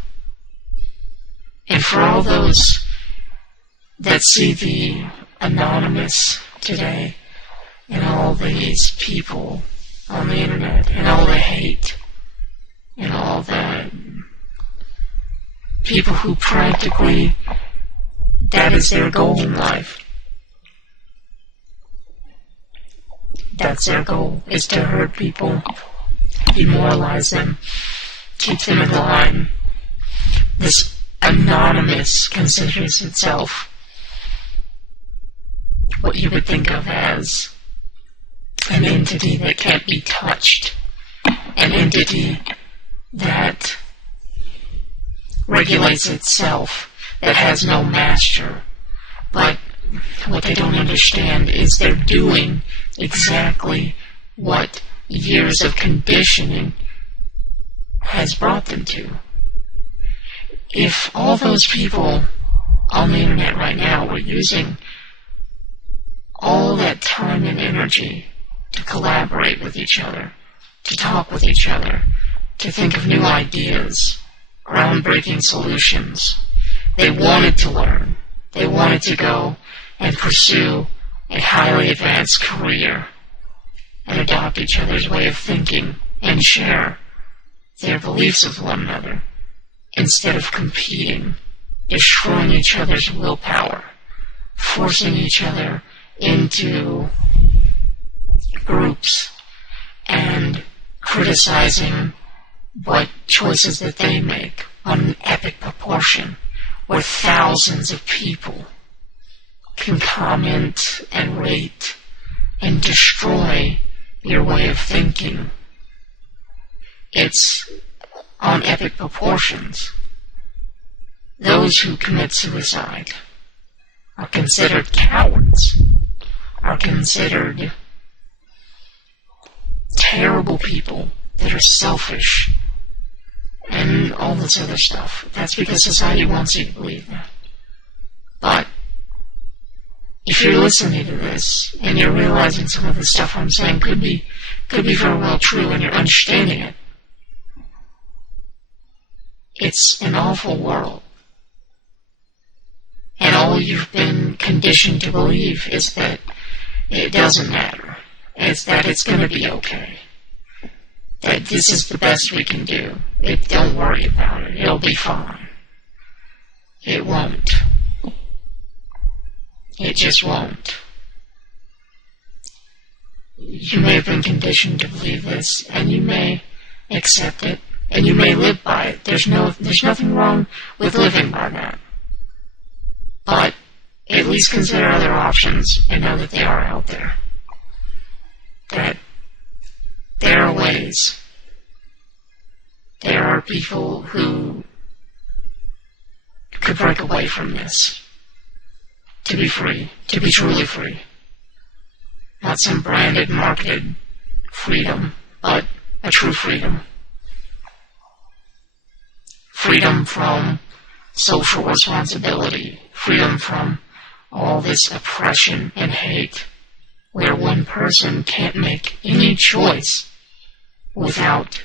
And for all those that see the anonymous today, and all these people on the internet, and all the hate, and all the people who practically, that is their goal in life. That's their goal, is to hurt people, demoralize them, keep them in line. This Anonymous considers itself what you would think of as an entity that can't be touched, an entity that regulates itself, that has no master. But what they don't understand is they're doing exactly what years of conditioning has brought them to. If all those people on the internet right now were using all that time and energy to collaborate with each other, to talk with each other, to think of new ideas, groundbreaking solutions, they wanted to learn, they wanted to go and pursue a highly advanced career and adopt each other's way of thinking and share their beliefs with one another, instead of competing, destroying each other's willpower, forcing each other into groups, and criticizing what choices that they make on an epic proportion, where thousands of people can comment and rate and destroy your way of thinking. It's on epic proportions. Those who commit suicide are considered cowards, are considered terrible people that are selfish, and all this other stuff. That's because society wants you to believe that. But if you're listening to this and you're realizing some of the stuff I'm saying could be very well true, and you're understanding it, it's an awful world. And all you've been conditioned to believe is that it doesn't matter. It's that it's going to be okay. That this is the best we can do. Don't worry about it. It'll be fine. It won't. It just won't. You may have been conditioned to believe this, and you may accept it, and you may live by it. There's nothing wrong with living by that. But at least consider other options and know that they are out there. That there are ways. There are people who could break away from this. To be free. To be truly free. Not some branded, marketed freedom, but a true freedom. Freedom from social responsibility. Freedom from all this oppression and hate, where one person can't make any choice without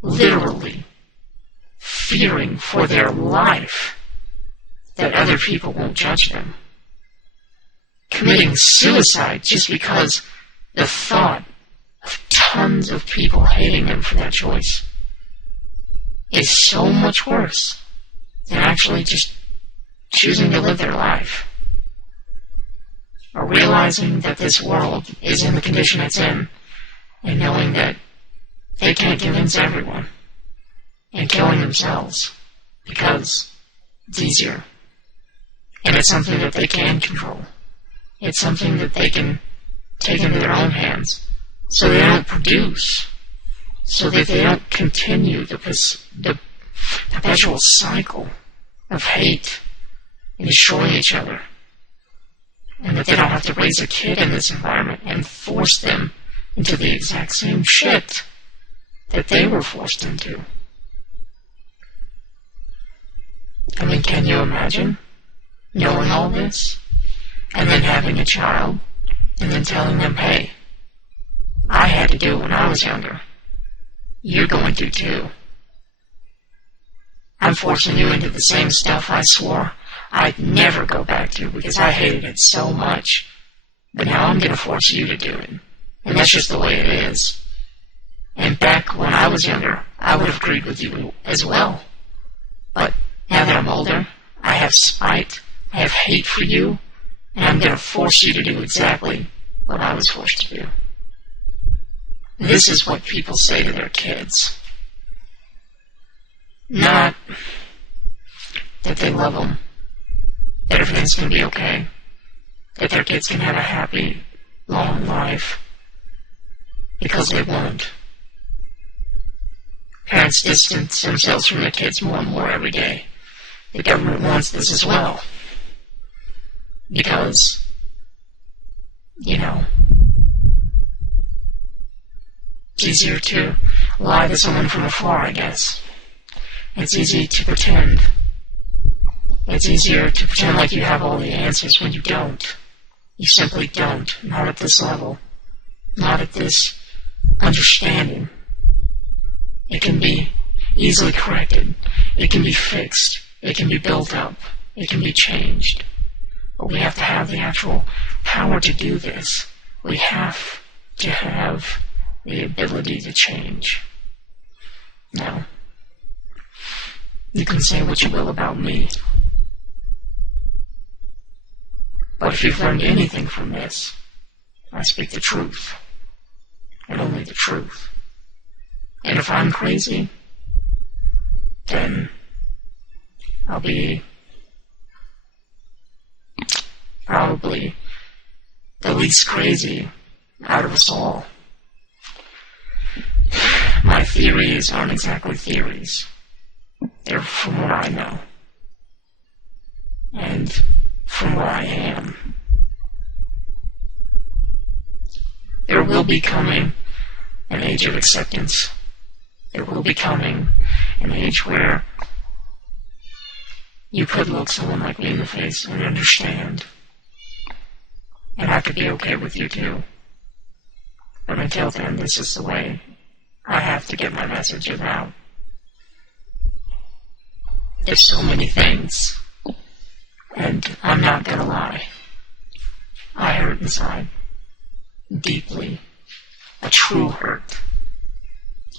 literally fearing for their life that other people won't judge them. Committing suicide just because the thought of tons of people hating them for that choice is so much worse than actually just choosing to live their life, or realizing that this world is in the condition it's in, and knowing that they can't convince everyone, and killing themselves because it's easier, and it's something that they can control. It's something that they can take into their own hands, so they don't produce, so that they don't continue the perpetual cycle of hate and destroying each other, and that they don't have to raise a kid in this environment and force them into the exact same shit that they were forced into. I mean, can you imagine knowing all this, and then having a child, and then telling them, hey, I had to do it when I was younger. You're going to too. I'm forcing you into the same stuff I swore I'd never go back to because I hated it so much. But now I'm going to force you to do it. And that's just the way it is. And back when I was younger, I would have agreed with you as well. But now that I'm older, I have spite, I have hate for you, and I'm going to force you to do exactly what I was forced to do. This is what people say to their kids. Not that they love them, that everything's going to be okay, that their kids can have a happy, long life, because they won't. Parents distance themselves from their kids more and more every day. The government wants this as well. Because, it's easier to lie to someone from afar, I guess. It's easy to pretend. It's easier to pretend like you have all the answers when you don't. You simply don't. Not at this level. Not at this understanding. It can be easily corrected. It can be fixed. It can be built up. It can be changed. But we have to have the actual power to do this. We have to have the ability to change. Now, you can say what you will about me, but if you've learned anything from this, I speak the truth, and only the truth. And if I'm crazy, then I'll be probably the least crazy out of us all. My theories aren't exactly theories. They're from what I know. And from what I am. There will be coming an age of acceptance. There will be coming an age where you could look someone like me in the face and understand. And I could be okay with you too. But until then, this is the way I have to get my messages out. There's so many things. And I'm not gonna lie. I hurt inside. Deeply. A true hurt.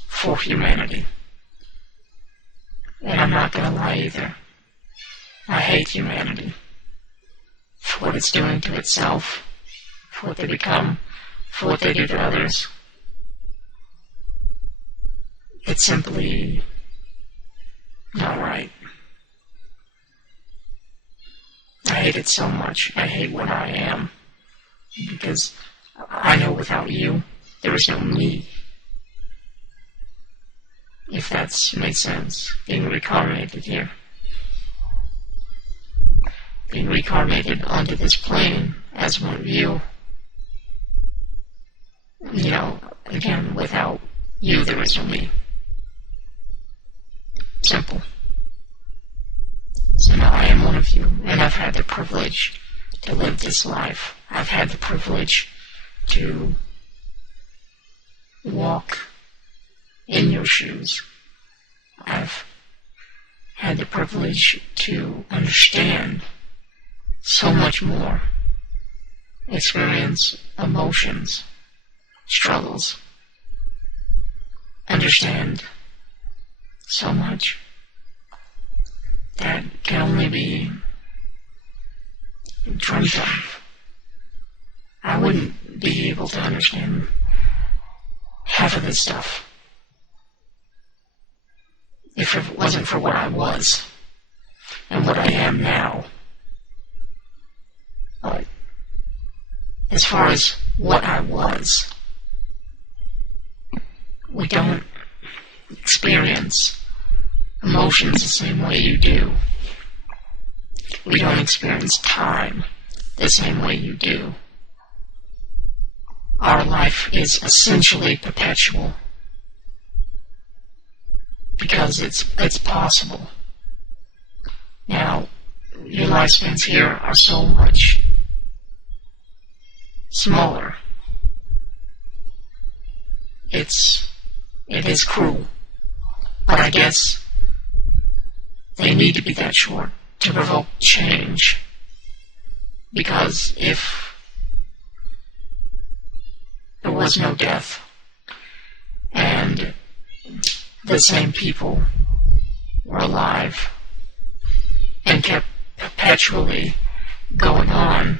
For humanity. And I'm not gonna lie either. I hate humanity. For what it's doing to itself. For what they become. For what they do to others. It's simply not right. I hate it so much. I hate what I am. Because I know without you, there is no me. If that makes sense. Being reincarnated here. Being reincarnated onto this plane as one of you. Again, without you, there is no me. Simple. So now I am one of you, and I've had the privilege to live this life. I've had the privilege to walk in your shoes. I've had the privilege to understand so much more, experience emotions, struggles, understand so much that can only be dreamt of. I wouldn't be able to understand half of this stuff if it wasn't for what I was and what I am now. But as far as what I was, we don't experience emotions the same way you do. We don't experience time the same way you do. Our life is essentially perpetual because it's possible. Now, your lifespans here are so much smaller. It is cruel, but I guess they need to be that short to provoke change. Because if there was no death and the same people were alive and kept perpetually going on,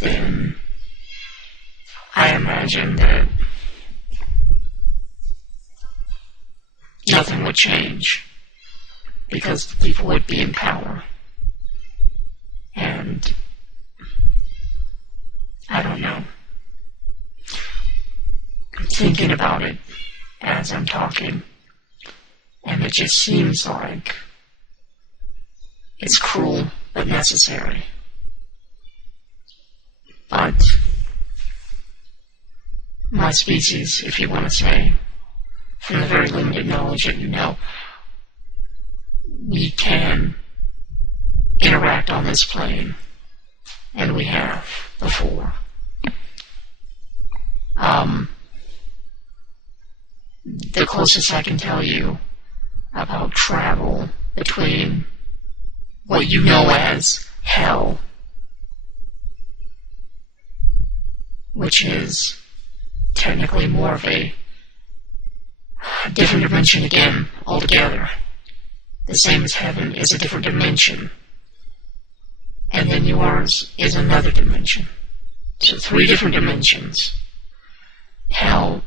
then I imagine that nothing would change. because the people would be in power. And I don't know. I'm thinking about it as I'm talking, and it just seems like it's cruel but necessary. But my species, if you want to say, from the very limited knowledge that you know, we can interact on this plane, and we have before. The closest I can tell you about travel between what you know as hell, which is technically more of a different dimension again altogether. The same as heaven is a different dimension. And then yours is another dimension. So 3 different dimensions. Hell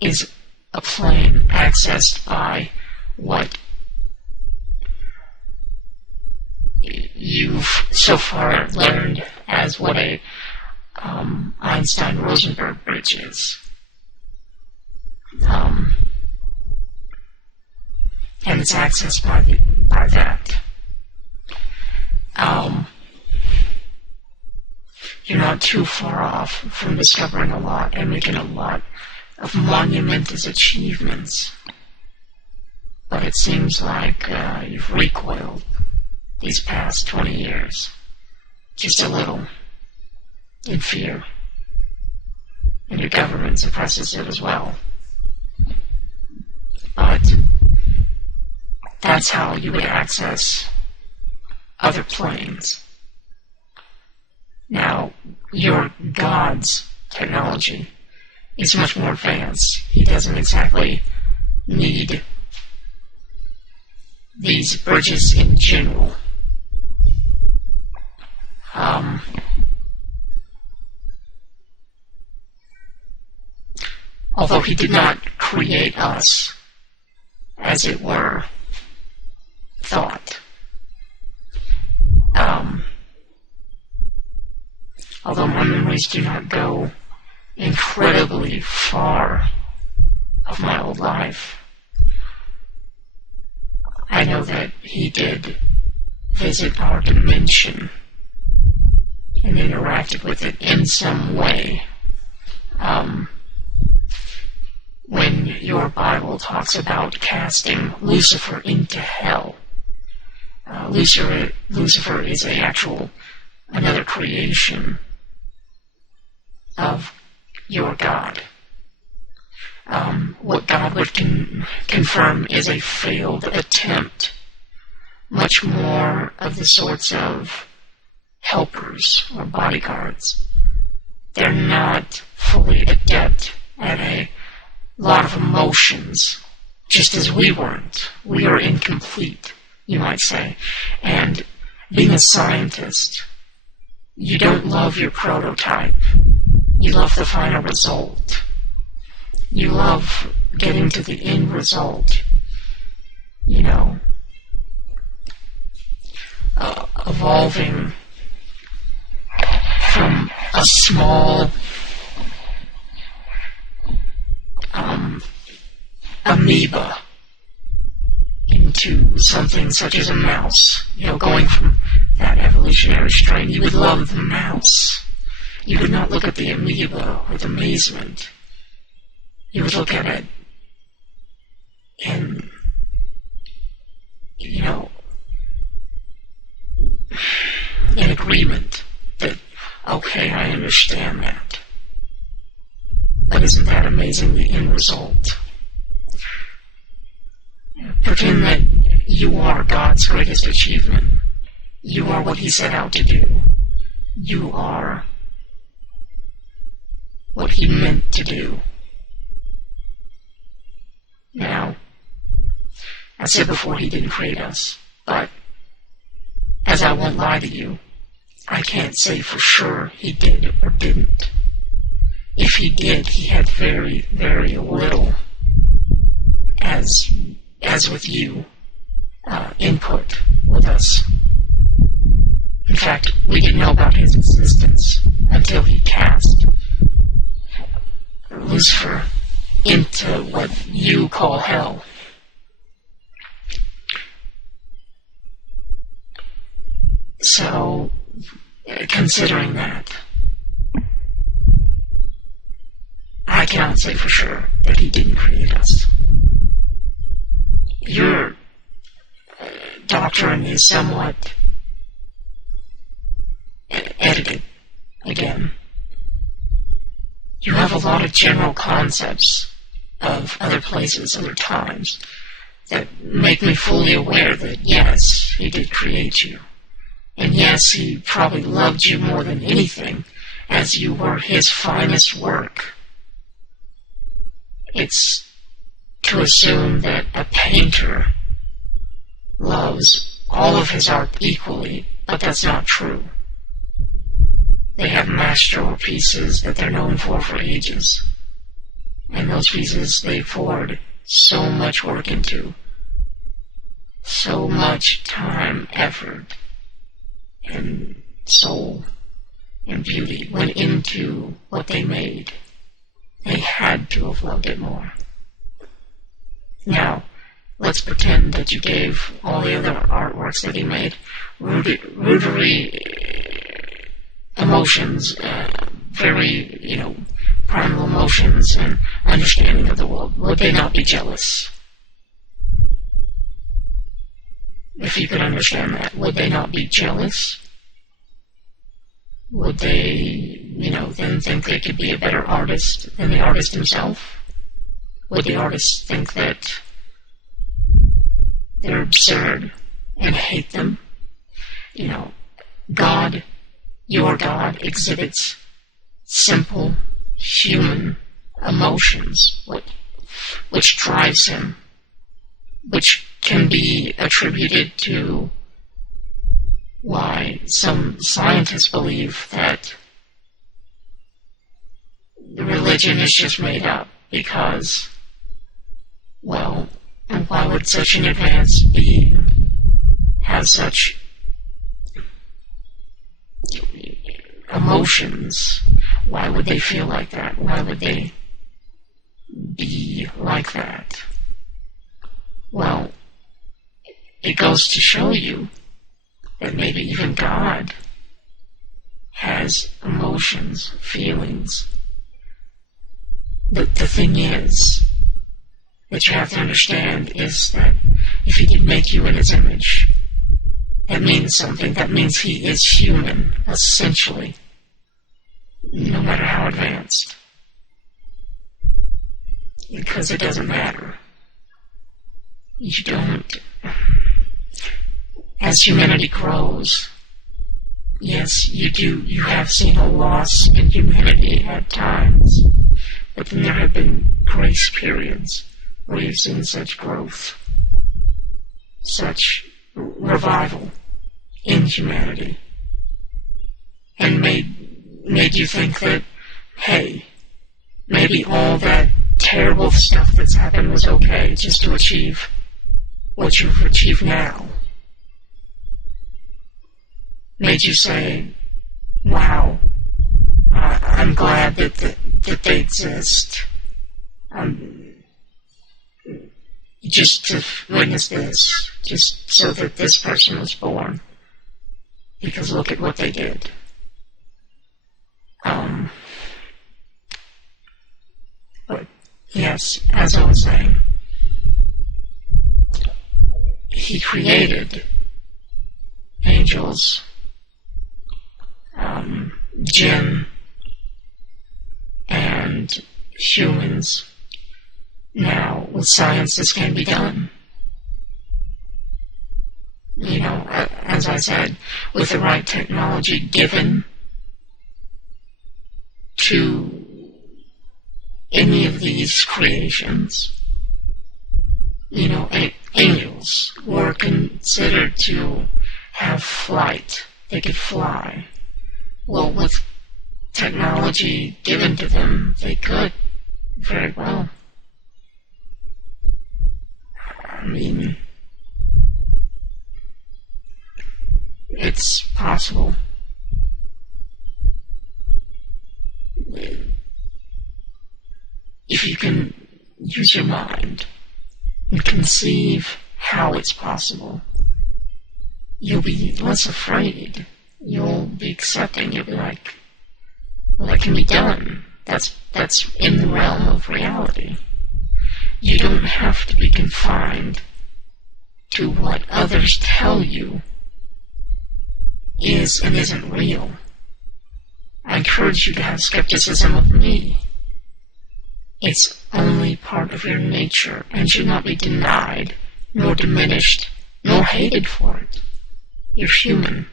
is a plane accessed by what you've so far learned as what a Einstein-Rosenberg bridge is. And it's accessed by that. You're not too far off from discovering a lot and making a lot of monumentous achievements. But it seems like you've recoiled these past 20 years. Just a little. In fear. And your government suppresses it as well. But that's how you would access other planes. Now, your God's technology is much more advanced. He doesn't exactly need these bridges in general. Although he did not create us, as it were, thought. Although my memories do not go incredibly far of my old life, I know that he did visit our dimension and interacted with it in some way. When your Bible talks about casting Lucifer into hell, Lucifer is another creation of your God. What God would confirm is a failed attempt, much more of the sorts of helpers or bodyguards. They're not fully adept at a lot of emotions, just as we weren't. We are incomplete, you might say. And being a scientist, you don't love your prototype. You love the final result. You love getting to the end result. You know, evolving from a small amoeba into something such as a mouse. You know, going from that evolutionary strain, you would love the mouse. You would not look at the amoeba with amazement. You would look at it in, you know, in agreement that, okay, I understand that. But isn't that amazing, the end result? Pretend that you are God's greatest achievement. You are what He set out to do. You are what He meant to do. Now, I said before He didn't create us, but as I won't lie to you, I can't say for sure He did or didn't. If He did, He had very, very little, as with you, input with us. In fact, we didn't know about his existence until he cast Lucifer into what you call hell. So, considering that, I cannot say for sure that he didn't create us. Your doctrine is somewhat edited again. You have a lot of general concepts of other places, other times, that make me fully aware that yes, he did create you. And yes, he probably loved you more than anything, as you were his finest work. It's to assume that a painter loves all of his art equally, but that's not true. They have masterpieces that they're known for ages. And those pieces they poured so much work into, so much time, effort, and soul and beauty went into what they made. They had to have loved it more. Now, let's pretend that you gave all the other artworks that he made rudimentary emotions, very, primal emotions and understanding of the world. Would they not be jealous? If you could understand that, would they not be jealous? Would they, then think they could be a better artist than the artist himself? Would the artist think that they're absurd and hate them? God, your God, exhibits simple human emotions, which drives him, which can be attributed to why some scientists believe that the religion is just made up because, well, why would such an advanced being have such emotions? Why would they feel like that? Why would they be like that? Well, it goes to show you that maybe even God has emotions, feelings. The thing is that you have to understand is that if he did make you in his image, that means something. That means he is human, essentially, no matter how advanced. Because it doesn't matter. You don't. As humanity grows, yes, you have seen a loss in humanity at times, but then there have been grace periods where you've seen such growth, such revival in humanity, and made you think that, hey, maybe all that terrible stuff that's happened was okay just to achieve what you've achieved now. Made you say, wow, I'm glad that they exist. Just to witness this, just so that this person was born. Because look at what they did. But yes, as I was saying, he created angels, jinn, and humans. Now, with science, this can be done. As I said, with the right technology given to any of these creations, angels were considered to have flight. They could fly. Well, with technology given to them, they could very well. possible. If you can use your mind and conceive how it's possible, you'll be less afraid. You'll be accepting. You'll be like, well, that can be done. That's in the realm of reality. You don't have to be confined to what others tell you is and isn't real. I encourage you to have skepticism of me. It's only part of your nature and should not be denied, nor diminished, nor hated for it. You're human.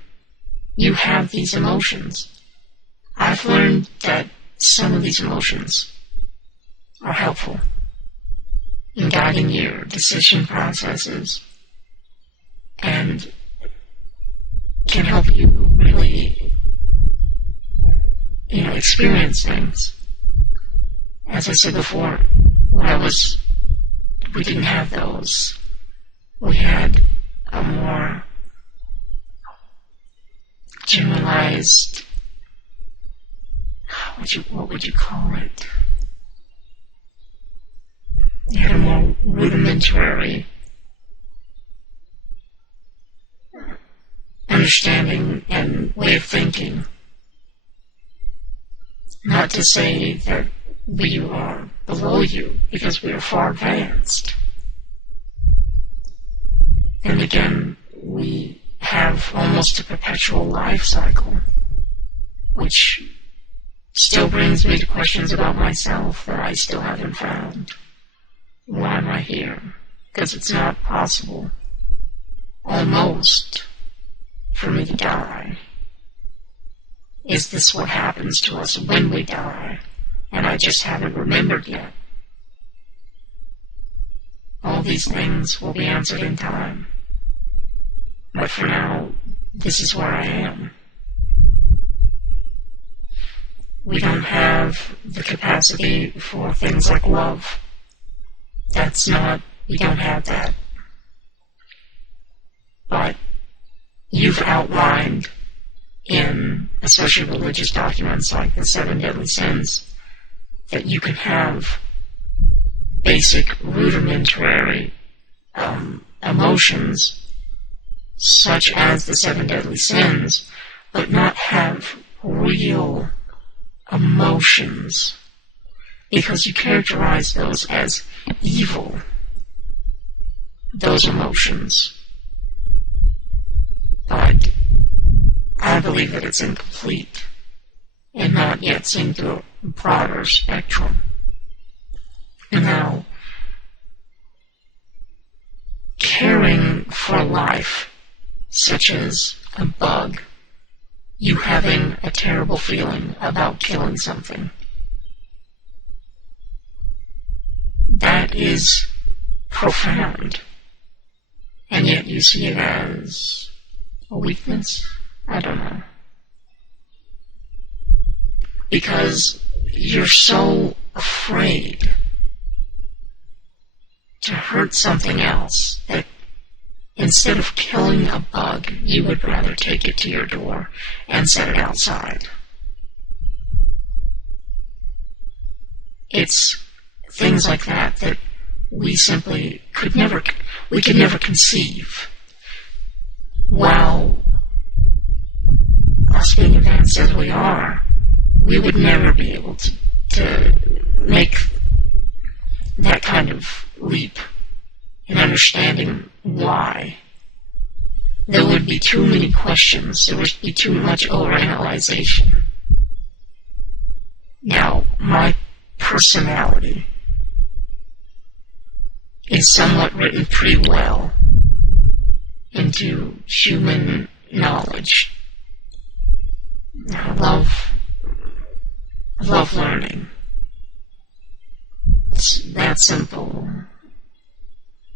You have these emotions. I've learned that some of these emotions are helpful in guiding your decision processes and can help you really, experience things. As I said before, we didn't have those. We had a more generalized, what would you call it? We had a more rudimentary understanding and way of thinking. Not to say that we are below you, because we are far advanced. And again, we have almost a perpetual life cycle, which still brings me to questions about myself that I still haven't found. Why am I here? Because it's not possible, almost, for me to die. Is this what happens to us when we die? And I just haven't remembered yet. All these things will be answered in time. But for now, this is where I am. We don't have the capacity for things like love. We don't have that. But you've outlined in, especially religious documents like the 7 Deadly Sins, that you can have basic rudimentary emotions such as the 7 Deadly Sins, but not have real emotions, because you characterize those as evil, those emotions. But I believe that it's incomplete and not yet seen through a broader spectrum. And now, caring for life, such as a bug, you having a terrible feeling about killing something, that is profound. And yet you see it as a weakness? I don't know. Because you're so afraid to hurt something else that instead of killing a bug, you would rather take it to your door and set it outside. It's things like that we simply could never conceive. While us being advanced as we are, we would never be able to make that kind of leap in understanding why. There would be too many questions. There would be too much overanalyzation. Now, my personality is somewhat written pretty well into human knowledge. I love learning. It's that simple.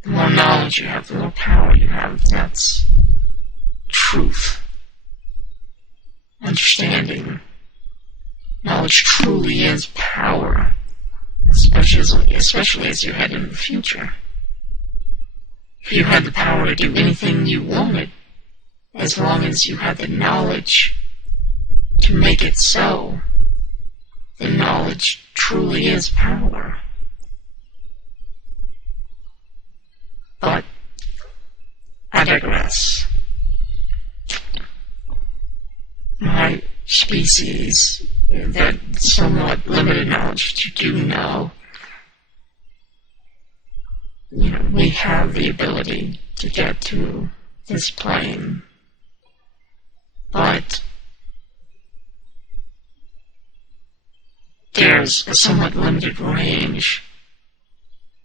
The more knowledge you have, the more power you have. That's truth. Understanding. Knowledge truly is power, especially as you head into the future. If you had the power to do anything you wanted, as long as you have the knowledge to make it so, the knowledge truly is power. But I digress. My species, that somewhat limited knowledge that you do know, we have the ability to get to this plane, but there's a somewhat limited range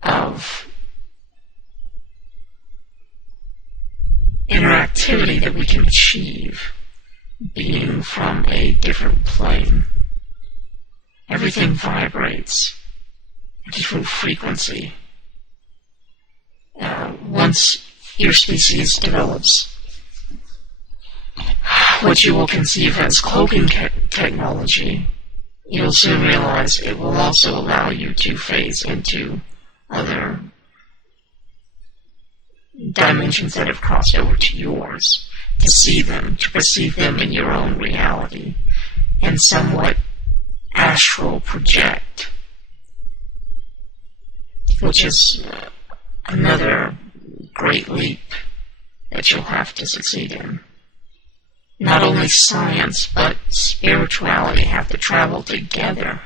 of interactivity that we can achieve being from a different plane. Everything vibrates at a different frequency. Once your species develops what you will conceive as cloaking technology, you'll soon realize it will also allow you to phase into other dimensions that have crossed over to yours, to see them, to perceive them in your own reality, and somewhat astral project, which is another great leap that you'll have to succeed in. Not only science, but spirituality have to travel together.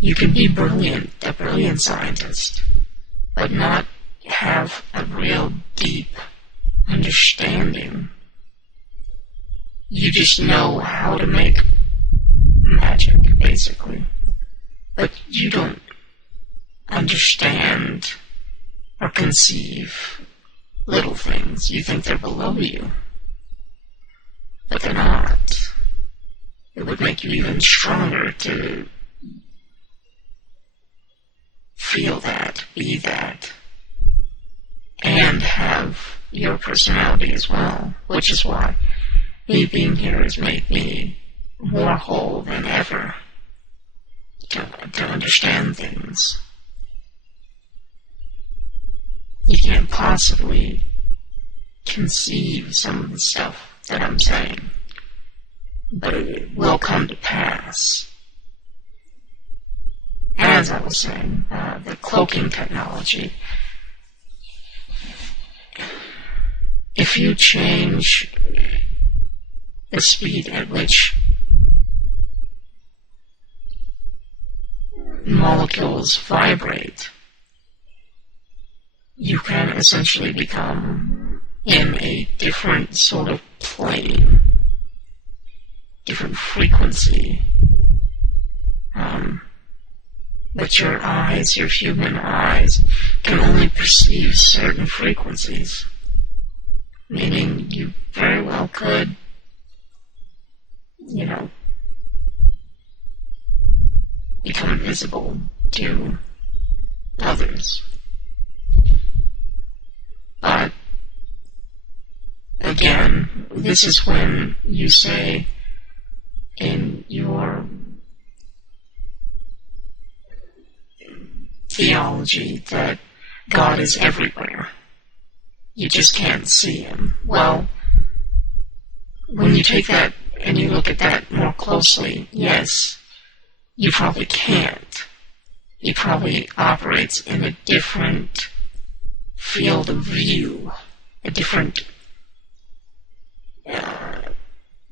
You can be brilliant, a brilliant scientist, but not have a real deep understanding. You just know how to make magic, basically. But you don't understand or conceive little things. You think they're below you. But they're not. It would make you even stronger to feel that, be that, and have your personality as well, which is why me being here has made me more whole than ever to understand things. You can't possibly conceive some of the stuff that I'm saying, but it will come to pass. As I was saying, the cloaking technology, if you change the speed at which molecules vibrate, you can essentially become in a different sort of plane, different frequency. But your eyes, your human eyes, can only perceive certain frequencies, meaning you very well could, become invisible to others. But again, this is when you say in your theology that God is everywhere. You just can't see him. Well, when you take that and you look at that more closely, yes, you probably can't. He probably operates in a different field of view, a different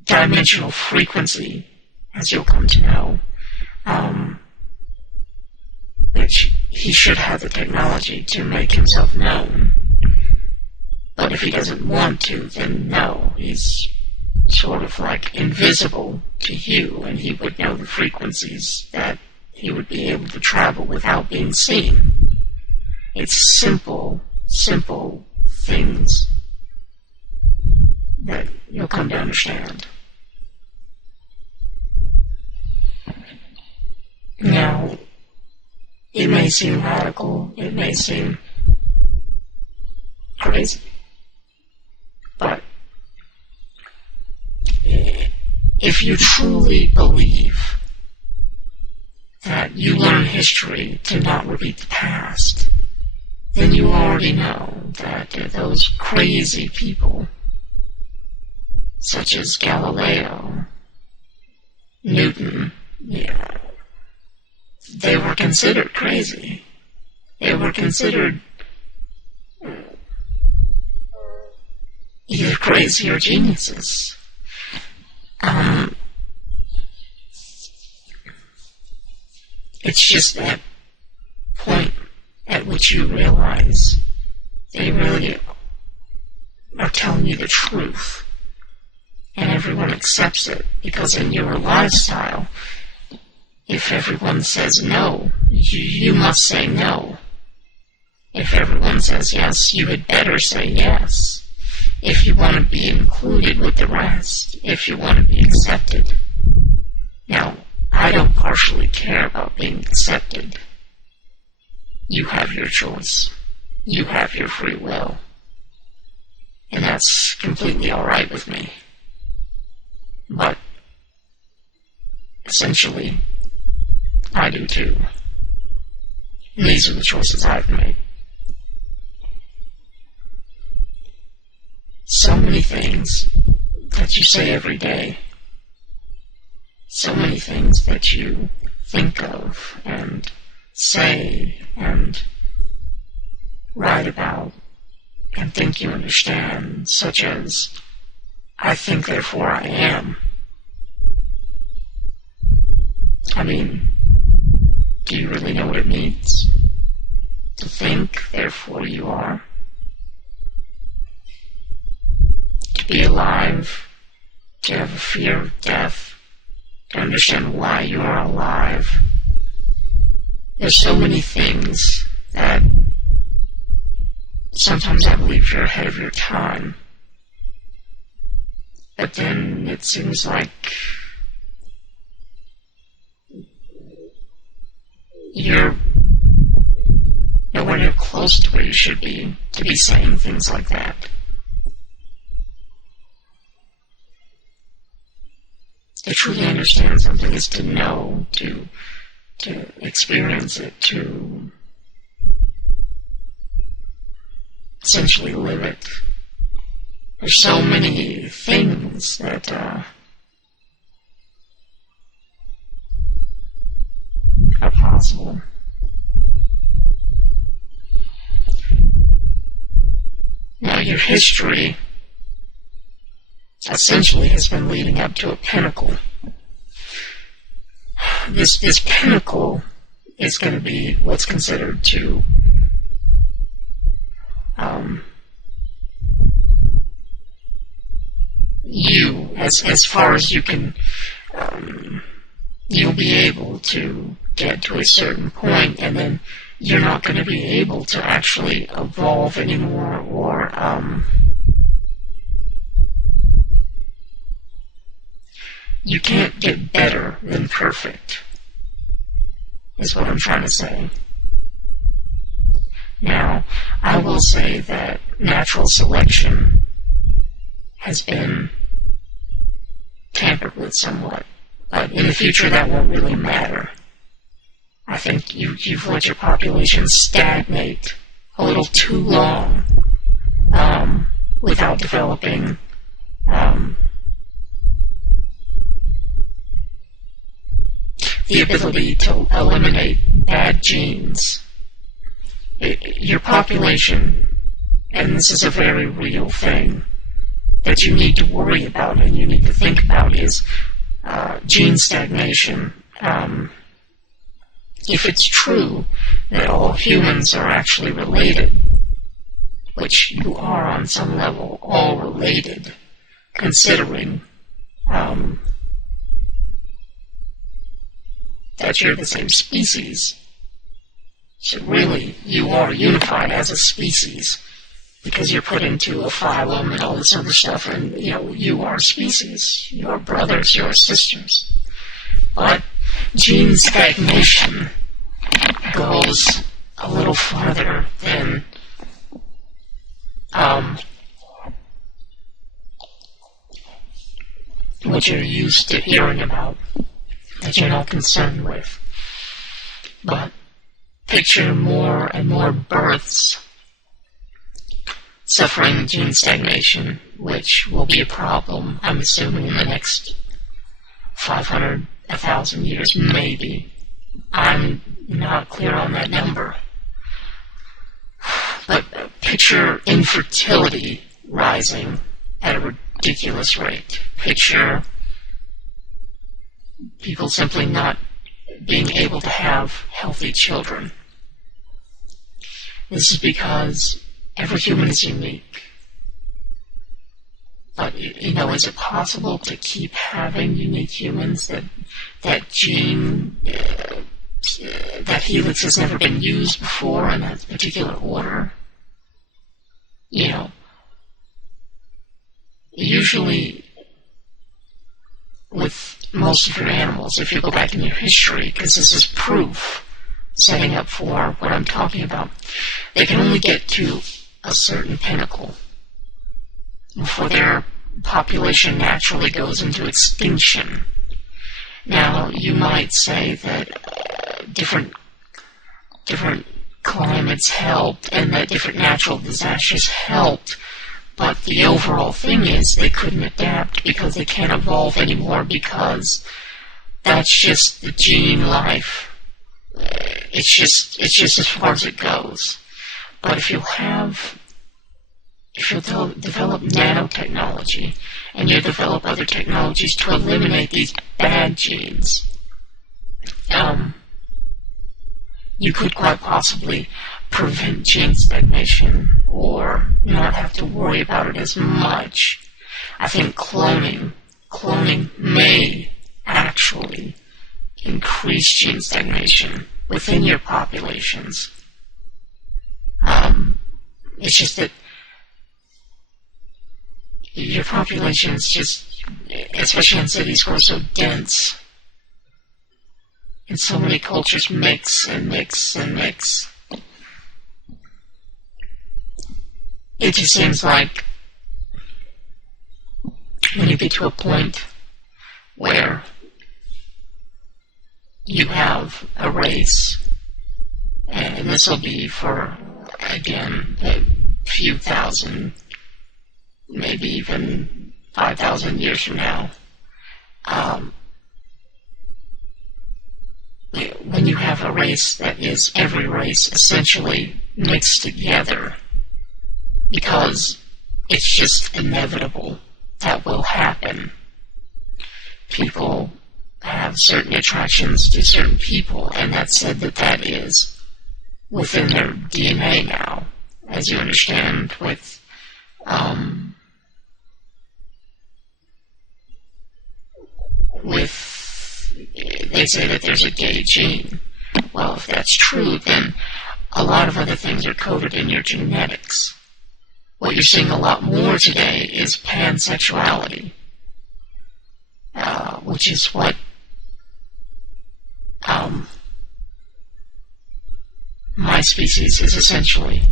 dimensional frequency, as you'll come to know, which he should have the technology to make himself known. But if he doesn't want to, then no, he's sort of like invisible to you, and he would know the frequencies that he would be able to travel without being seen. It's simple things that you'll come to understand. Now, it may seem radical, it may seem crazy, but if you truly believe that you learn history to not repeat the past, then you already know that those crazy people such as Galileo, Newton, yeah, they were considered crazy. They were considered either crazy or geniuses. It's just that point at which you realize they really are telling you the truth, and everyone accepts it, because in your lifestyle, if everyone says no, you must say no. If everyone says yes, you had better say yes. If you want to be included with the rest, if you want to be accepted. Now, I don't partially care about being accepted. You have your choice. You have your free will. And that's completely alright with me. But, essentially, I do too. And these are the choices I've made. So many things that you say every day. So many things that you think of and say and write about and think you understand, such as, I think therefore I am. I mean, do you really know what it means? To think, therefore you are. To be alive, to have a fear of death, to understand why you are alive. There's so many things that sometimes I believe you're ahead of your time. But then it seems like you're nowhere near close to where you should be to be saying things like that. To truly understand something is to know, to experience it, to essentially live it. There's so many things that are possible. Now, your history essentially has been leading up to a pinnacle. This pinnacle is going to be what's considered to you, as far as you can, you'll be able to get to a certain point, and then you're not going to be able to actually evolve anymore, or you can't get better than perfect, is what I'm trying to say. Now, I will say that natural selection has been tampered with somewhat, but in the future that won't really matter. I think you've let your population stagnate a little too long without developing the ability to eliminate bad genes. Your population, and this is a very real thing that you need to worry about and you need to think about, is gene stagnation. If it's true that all humans are actually related, which you are on some level all related, considering that you're the same species, so really you are unified as a species, because you're put into a phylum and all this other stuff, and you are a species, you are brothers, you are sisters. But gene stagnation goes a little farther than what you're used to hearing about, that you're not concerned with. But picture more and more births suffering gene stagnation, which will be a problem, I'm assuming, in the next 500, 1,000 years, maybe. I'm not clear on that number. But picture infertility rising at a ridiculous rate. Picture people simply not being able to have healthy children. This is because every human is unique. But, is it possible to keep having unique humans? That gene, that helix has never been used before in that particular order? Usually with most of your animals, if you go back in your history, because this is proof setting up for what I'm talking about, they can only get to a certain pinnacle before their population naturally goes into extinction. Now, you might say that different climates helped and that different natural disasters helped, but the overall thing is they couldn't adapt because they can't evolve anymore, because that's just the gene life. It's just as far as it goes. But if you develop nanotechnology and you develop other technologies to eliminate these bad genes, you could quite possibly prevent gene stagnation or not have to worry about it as much. I think cloning may actually increase gene stagnation within your populations. It's just that your populations just, especially in cities, grow so dense, and so many cultures mix and mix and mix. It just seems like when you get to a point where you have a race, and this will be for, again, a few thousand, maybe even 5,000 years from now, when you have a race that is every race essentially mixed together, because it's just inevitable that will happen. People have certain attractions to certain people, and that's said that is within their DNA now, as you understand with they say that there's a gay gene. Well, if that's true, then a lot of other things are coded in your genetics. What you're seeing a lot more today is pansexuality, which is what my species is essentially,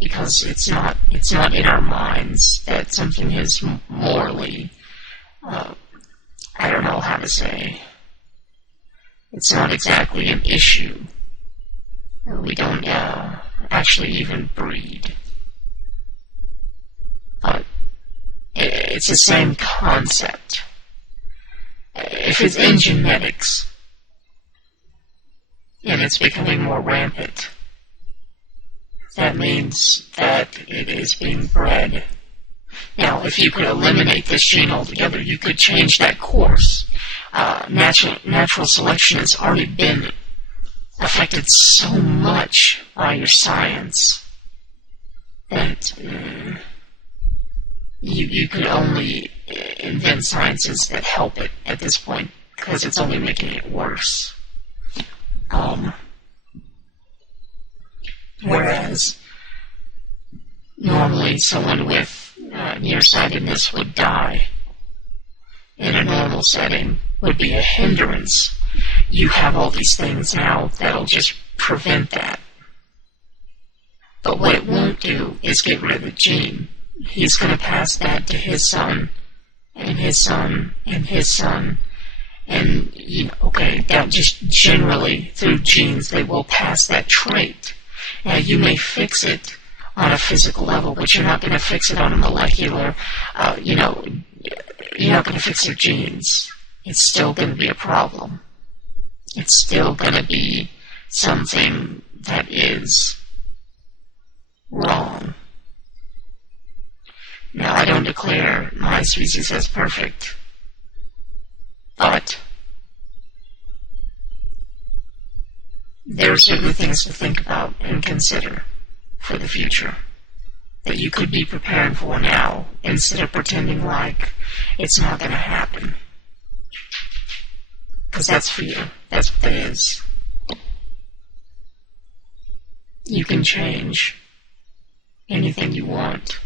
because it's not in our minds that something is morally, I don't know how to say, it's not exactly an issue. We don't actually even breed. But it's the same concept. If it's in genetics, and it's becoming more rampant, that means that it is being bred. Now, if you could eliminate this gene altogether, you could change that course. Natural selection has already been affected so much by your science that you could only invent sciences that help it at this point, because it's only making it worse. Whereas normally someone with nearsightedness would die in a normal setting, would be a hindrance. You have all these things now that'll just prevent that. But what it won't do is get rid of the gene. He's going to pass that to his son, and his son, and his son. And, that just generally, through genes, they will pass that trait. Now, you may fix it on a physical level, but you're not going to fix it on a molecular, you're not going to fix your genes. It's still going to be a problem. It's still going to be something that is wrong. Now, I don't declare my species as perfect, but there are certain things to think about and consider for the future that you could be preparing for now instead of pretending like it's not going to happen. Because that's fear. That's what that is. You can change anything you want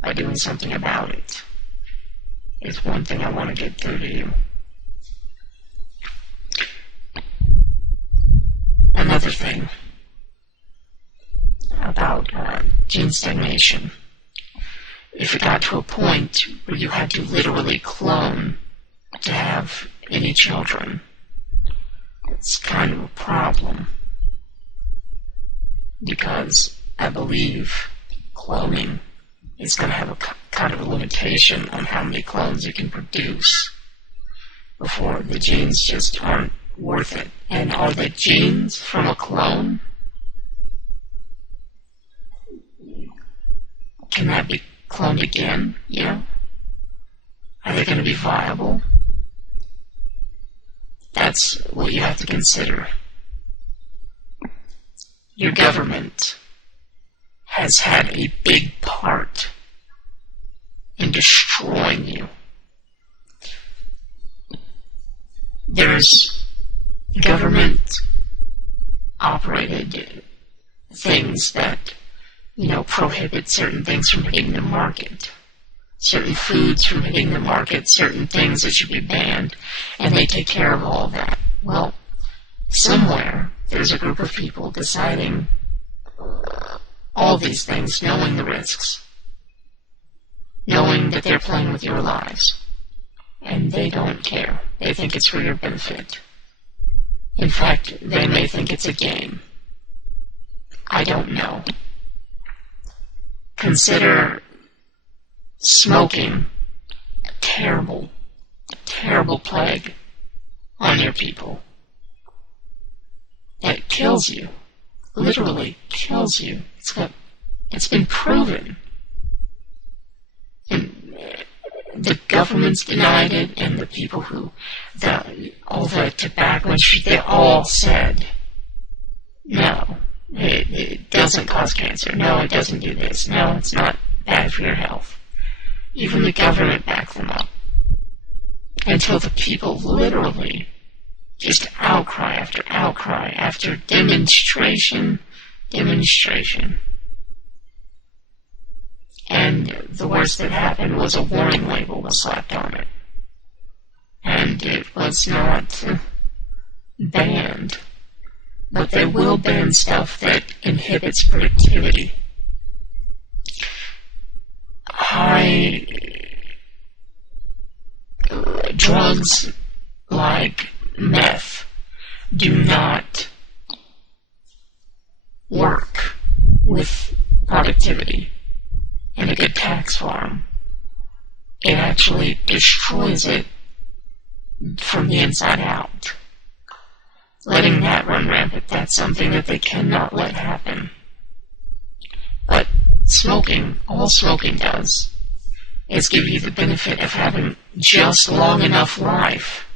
by doing something about it. It's one thing I want to get through to you. Another thing about gene stagnation. If it got to a point where you had to literally clone to have any children, it's kind of a problem. Because I believe cloning is going to have a kind of a limitation on how many clones you can produce before the genes just aren't worth it. And are the genes from a clone, can that be cloned again? Yeah. Are they going to be viable? That's what you have to consider. Your government has had a big part in destroying you. There's government-operated things that, prohibit certain things from hitting the market, certain foods from hitting the market, certain things that should be banned, and they take care of all that. Well, somewhere there's a group of people deciding all these things, knowing the risks, knowing that they're playing with your lives, and they don't care. They think it's for your benefit. In fact, they may think it's a game. I don't know. Consider smoking a terrible, terrible plague on your people. That kills you. Literally kills you. It's been proven. And the government's denied it, and the people all the tobacco industry, they all said, no, it doesn't cause cancer. No, it doesn't do this. No, it's not bad for your health. Even the government backed them up. Until the people literally just outcry after demonstration. And the worst that happened was a warning label was slapped on it. And it was not banned. But they will ban stuff that inhibits productivity. High drugs like meth do not work with productivity. In a good tax farm, it actually destroys it from the inside out. Letting that run rampant, that's something that they cannot let happen. But smoking, all smoking does, is give you the benefit of having just long enough life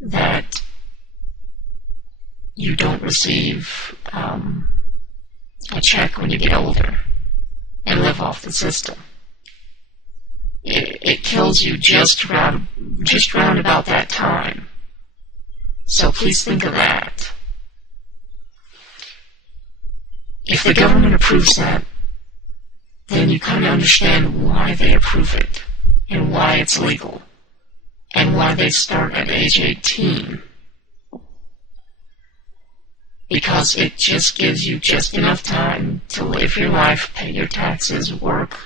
that you don't receive a check when you get older and live off the system. It kills you just round about that time. So please think of that. If the government approves that, then you kind of understand why they approve it, and why it's legal, and why they start at age 18. Because it just gives you just enough time to live your life, pay your taxes, work,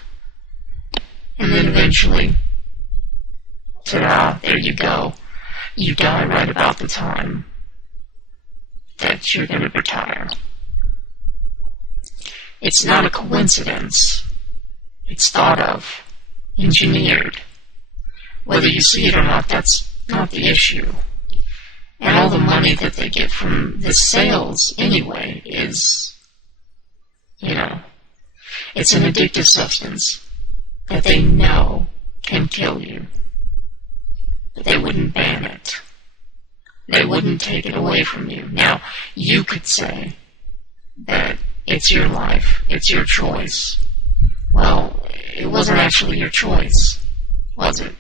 and then eventually, ta-da, there you go. You die right about the time that you're going to retire. It's not a coincidence. It's thought of, engineered. Whether you see it or not, that's not the issue. And all the money that they get from the sales, anyway, is, it's an addictive substance that they know can kill you. But they wouldn't ban it. They wouldn't take it away from you. Now, you could say that it's your life, it's your choice. Well, it wasn't actually your choice, was it?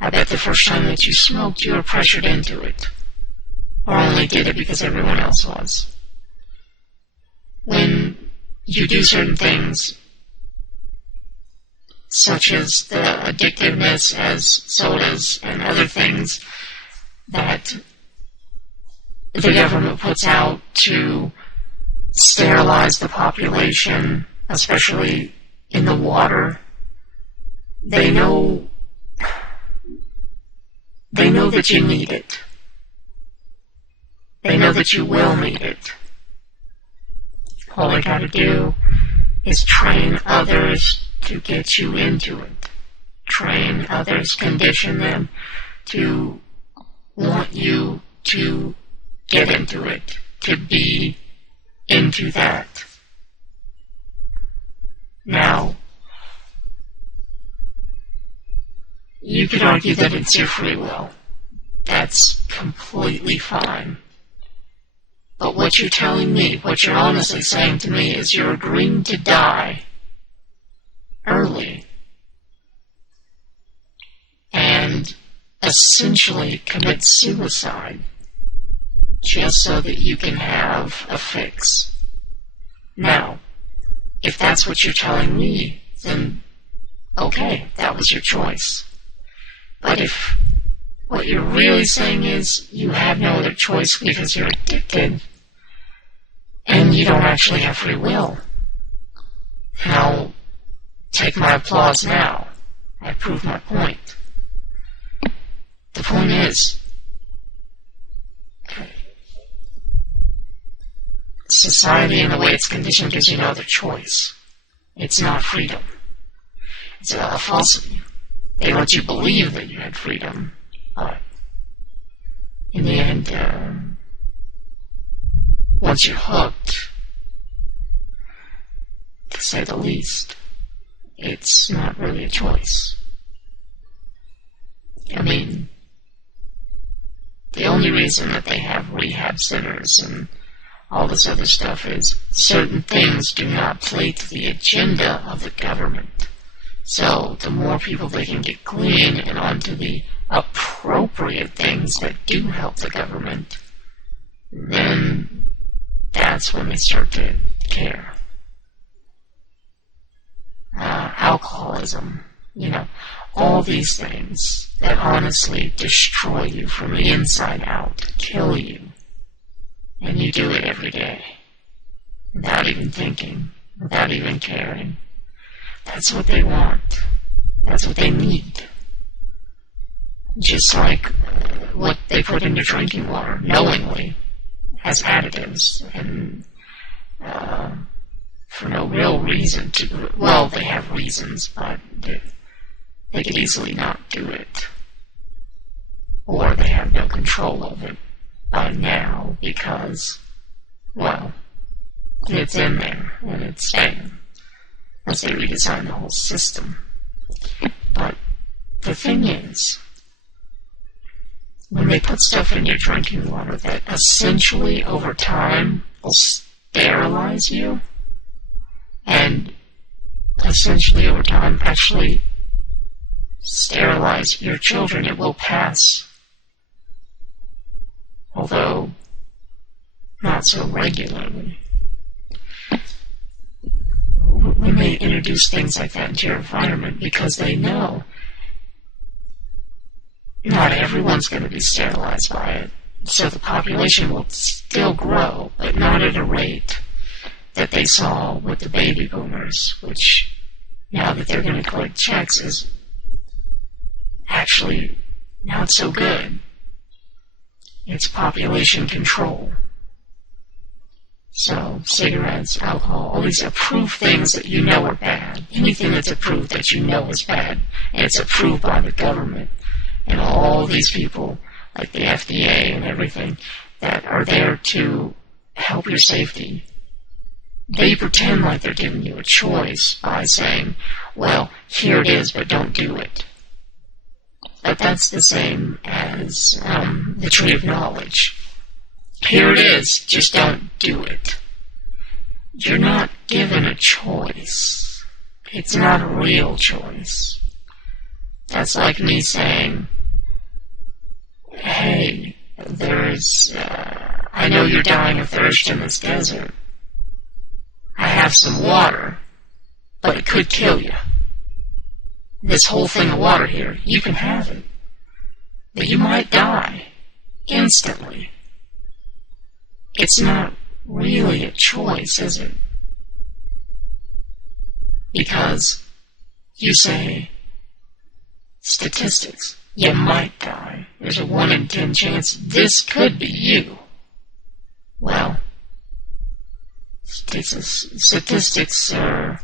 I bet the first time that you smoked, you were pressured into it. Or only did it because everyone else was. When you do certain things, such as the addictiveness as sodas and other things that the government puts out to sterilize the population, especially in the water, they know that you need it. They know that you will need it. All they gotta do is train others to get you into it. Train others, condition them to want you to get into it, to be into that. Now, you could argue that it's your free will. That's completely fine. But what you're telling me, what you're honestly saying to me, is you're agreeing to die early and essentially commit suicide just so that you can have a fix. Now, if that's what you're telling me, then okay, that was your choice. But if what you're really saying is you have no other choice because you're addicted and you don't actually have free will, now take my applause now. I proved my point. The point is, society and the way it's conditioned gives you no other choice. It's not freedom. It's a falsity. They let you believe that you had freedom, but in the end, once you're hooked, to say the least, it's not really a choice. I mean, the only reason that they have rehab centers and all this other stuff is certain things do not play to the agenda of the government. So the more people they can get clean and onto the appropriate things that do help the government, then that's when they start to care. Alcoholism, all these things that honestly destroy you from the inside out, kill you, and you do it every day, without even thinking, without even caring. That's what they want. That's what they need. Just like what they put into drinking water, knowingly, as additives, and for no real reason to, well, they have reasons, but they could easily not do it. Or they have no control of it by now because, well, it's in there and it's staying. Unless they redesign the whole system. But the thing is, when they put stuff in your drinking water that essentially over time will sterilize you, and essentially over time actually sterilize your children, it will pass. Although not so regularly. When they introduce things like that into your environment, because they know not everyone's going to be sterilized by it, so the population will still grow, but not at a rate that they saw with the baby boomers, which now that they're going to collect checks is actually not so good. It's population control. So, cigarettes, alcohol, all these approved things that you know are bad. Anything that's approved that you know is bad, and it's approved by the government. And all these people, like the FDA and everything, that are there to help your safety. They pretend like they're giving you a choice by saying, well, here it is, but don't do it. But that's the same as the tree of knowledge. Here it is, just don't do it. You're not given a choice. It's not a real choice. That's like me saying, hey, I know you're dying of thirst in this desert. I have some water, but it could kill you. This whole thing of water here, you can have it. But you might die instantly. It's not really a choice, is it? Because you say, statistics, you might die. There's a 1 in 10 chance this could be you. Well, statistics are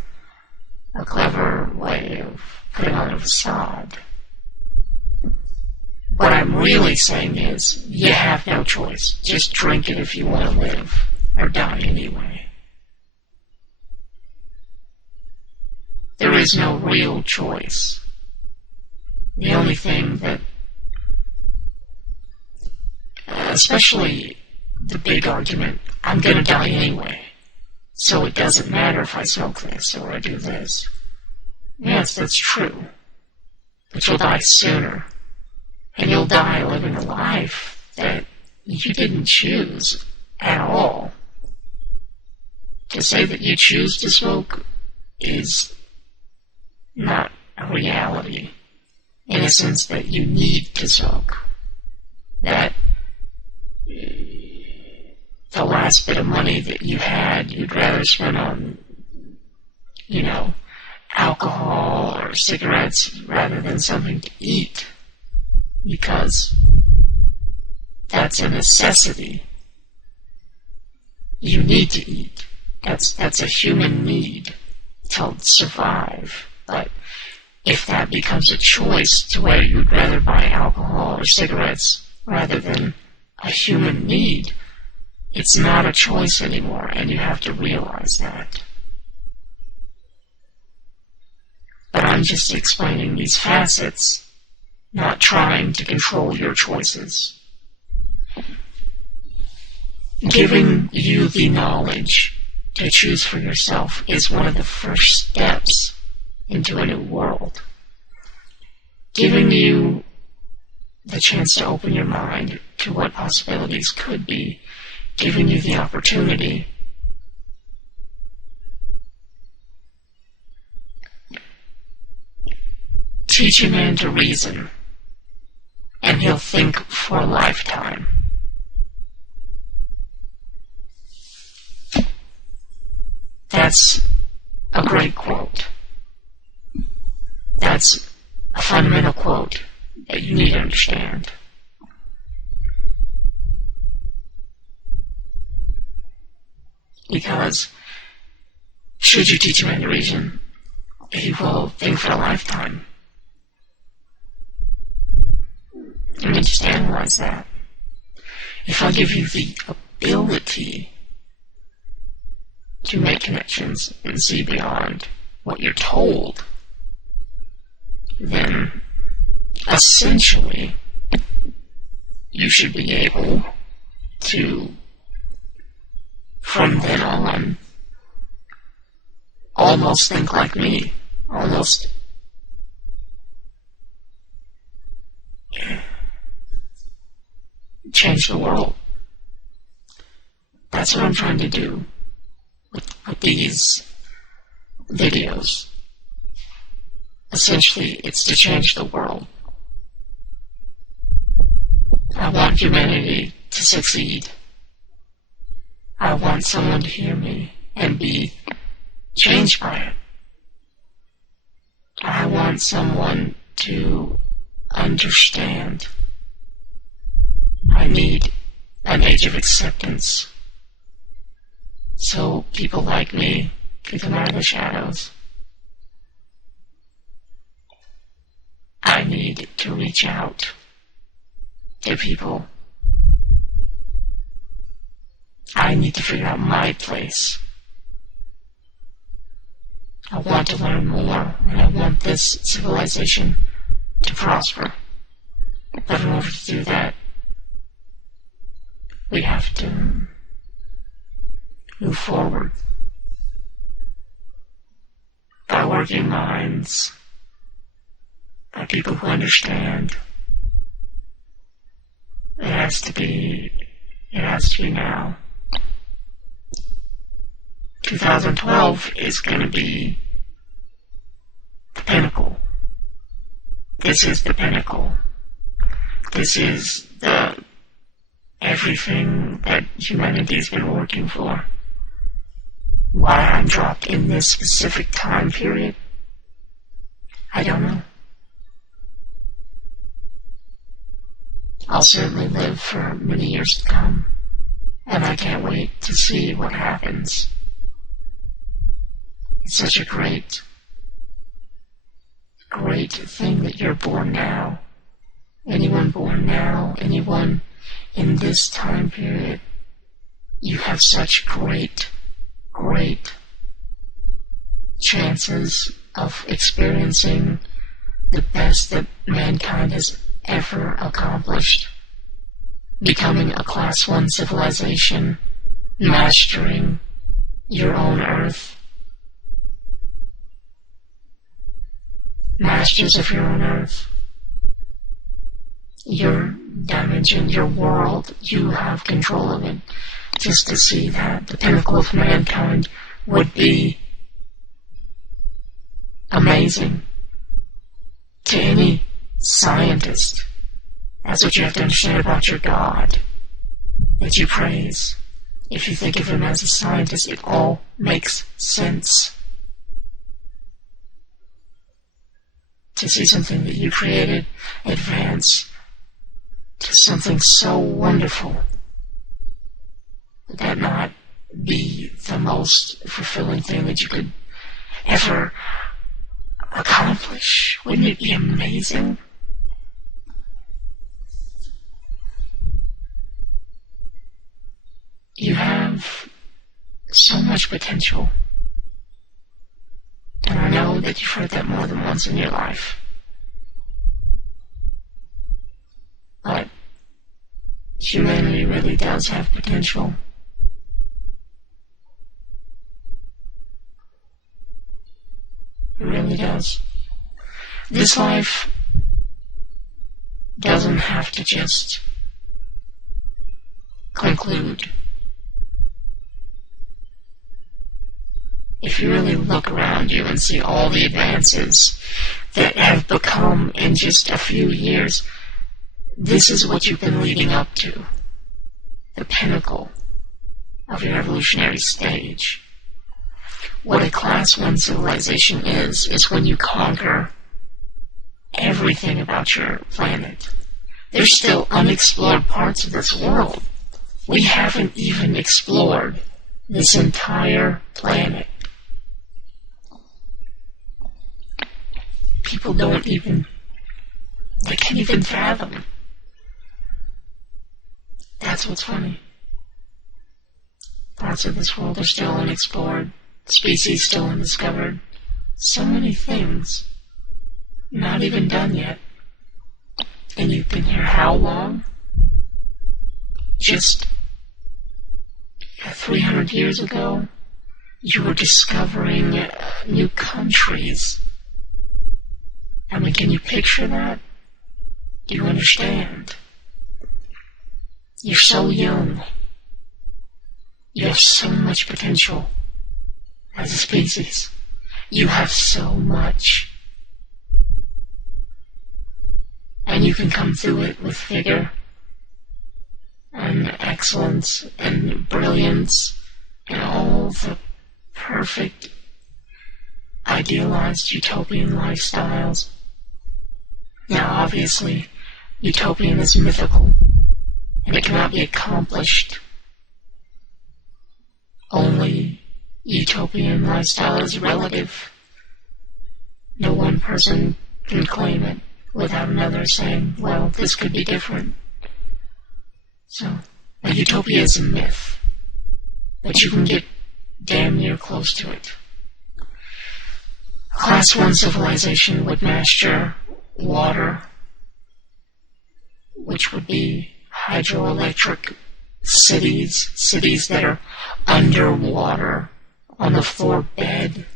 a clever way of putting on a facade. What I'm really saying is, you have no choice. Just drink it if you want to live, or die anyway. There is no real choice. The only thing that, especially the big argument, I'm going to die anyway, so it doesn't matter if I smoke this or I do this. Yes, that's true. But you'll die sooner. And you'll die living a life that you didn't choose at all. To say that you choose to smoke is not a reality, in a sense that you need to smoke. That the last bit of money that you had, you'd rather spend on, alcohol or cigarettes rather than something to eat. Because that's a necessity. You need to eat. That's a human need to survive. But if that becomes a choice to where you'd rather buy alcohol or cigarettes rather than a human need, it's not a choice anymore, and you have to realize that. But I'm just explaining these facets, not trying to control your choices. Giving you the knowledge to choose for yourself is one of the first steps into a new world. Giving you the chance to open your mind to what possibilities could be, giving you the opportunity teach a man to reason, and he'll think for a lifetime. That's a great quote. That's a fundamental quote that you need to understand. Because should you teach a man to reason, he will think for a lifetime. I mean, just analyze that. If I give you the ability to make connections and see beyond what you're told, then essentially you should be able to, from then on, almost think like me, almost change the world. That's what I'm trying to do with these videos. Essentially, it's to change the world. I want humanity to succeed. I want someone to hear me and be changed by it. I want someone to understand. I that need an age of acceptance. So people like me can come out of the shadows. I need to reach out to people. I need to figure out my place. I want to learn more, and I want this civilization to prosper. But in order to do that, we have to move forward by working minds, by people who understand. It has to be now. 2012 is going to be the pinnacle. This is the pinnacle. This is the everything that humanity's been working for. Why I'm dropped in this specific time period, I don't know. I'll certainly live for many years to come, and I can't wait to see what happens. It's such a great thing that you're born now. Anyone born now, anyone in this time period, you have such great chances of experiencing the best that mankind has ever accomplished. Becoming a Class 1 civilization, mastering your own Earth. Masters of your own Earth. Your dimension, your world, you have control of it. Just to see that the pinnacle of mankind would be amazing to any scientist. That's what you have to understand about your God that you praise. If you think of him as a scientist, it all makes sense. To see something that you created advance to something so wonderful, would that not be the most fulfilling thing that you could ever accomplish? Wouldn't it be amazing? You have so much potential. And I know that you've heard that more than once in your life. But humanity really does have potential. It really does. This life doesn't have to just conclude. If you really look around you and see all the advances that have become in just a few years, this is what you've been leading up to. The pinnacle of your evolutionary stage. What a Class 1 civilization is when you conquer everything about your planet. There's still unexplored parts of this world. We haven't even explored this entire planet. People they can't even fathom. That's what's funny. Parts of this world are still unexplored, species still undiscovered. So many things not even done yet. And you've been here how long? Just 300 years ago, you were discovering new countries. I mean, can you picture that? Do you understand? You're so young. You have so much potential as a species. You have so much. And you can come through it with vigor and excellence and brilliance and all the perfect idealized utopian lifestyles. Now obviously, utopian is mythical, and it cannot be accomplished. Only utopian lifestyle is relative. No one person can claim it without another saying, well, this could be different. So, a utopia is a myth, but you can get damn near close to it. Class 1 civilization would master water, which would be hydroelectric cities that are underwater on the floor bed,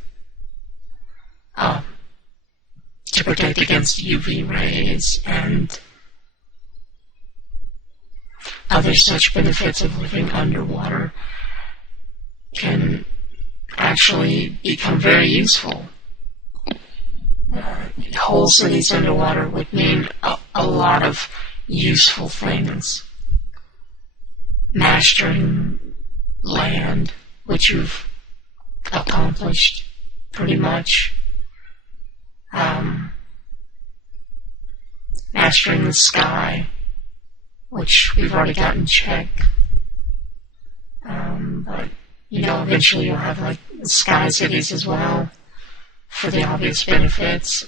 to protect against UV rays and other such benefits of living underwater can actually become very useful. Whole cities underwater would mean a lot of useful things. Mastering land, which you've accomplished pretty much. Mastering the sky, which we've already got in check. But, eventually you'll have, like, sky cities as well, for the obvious benefits.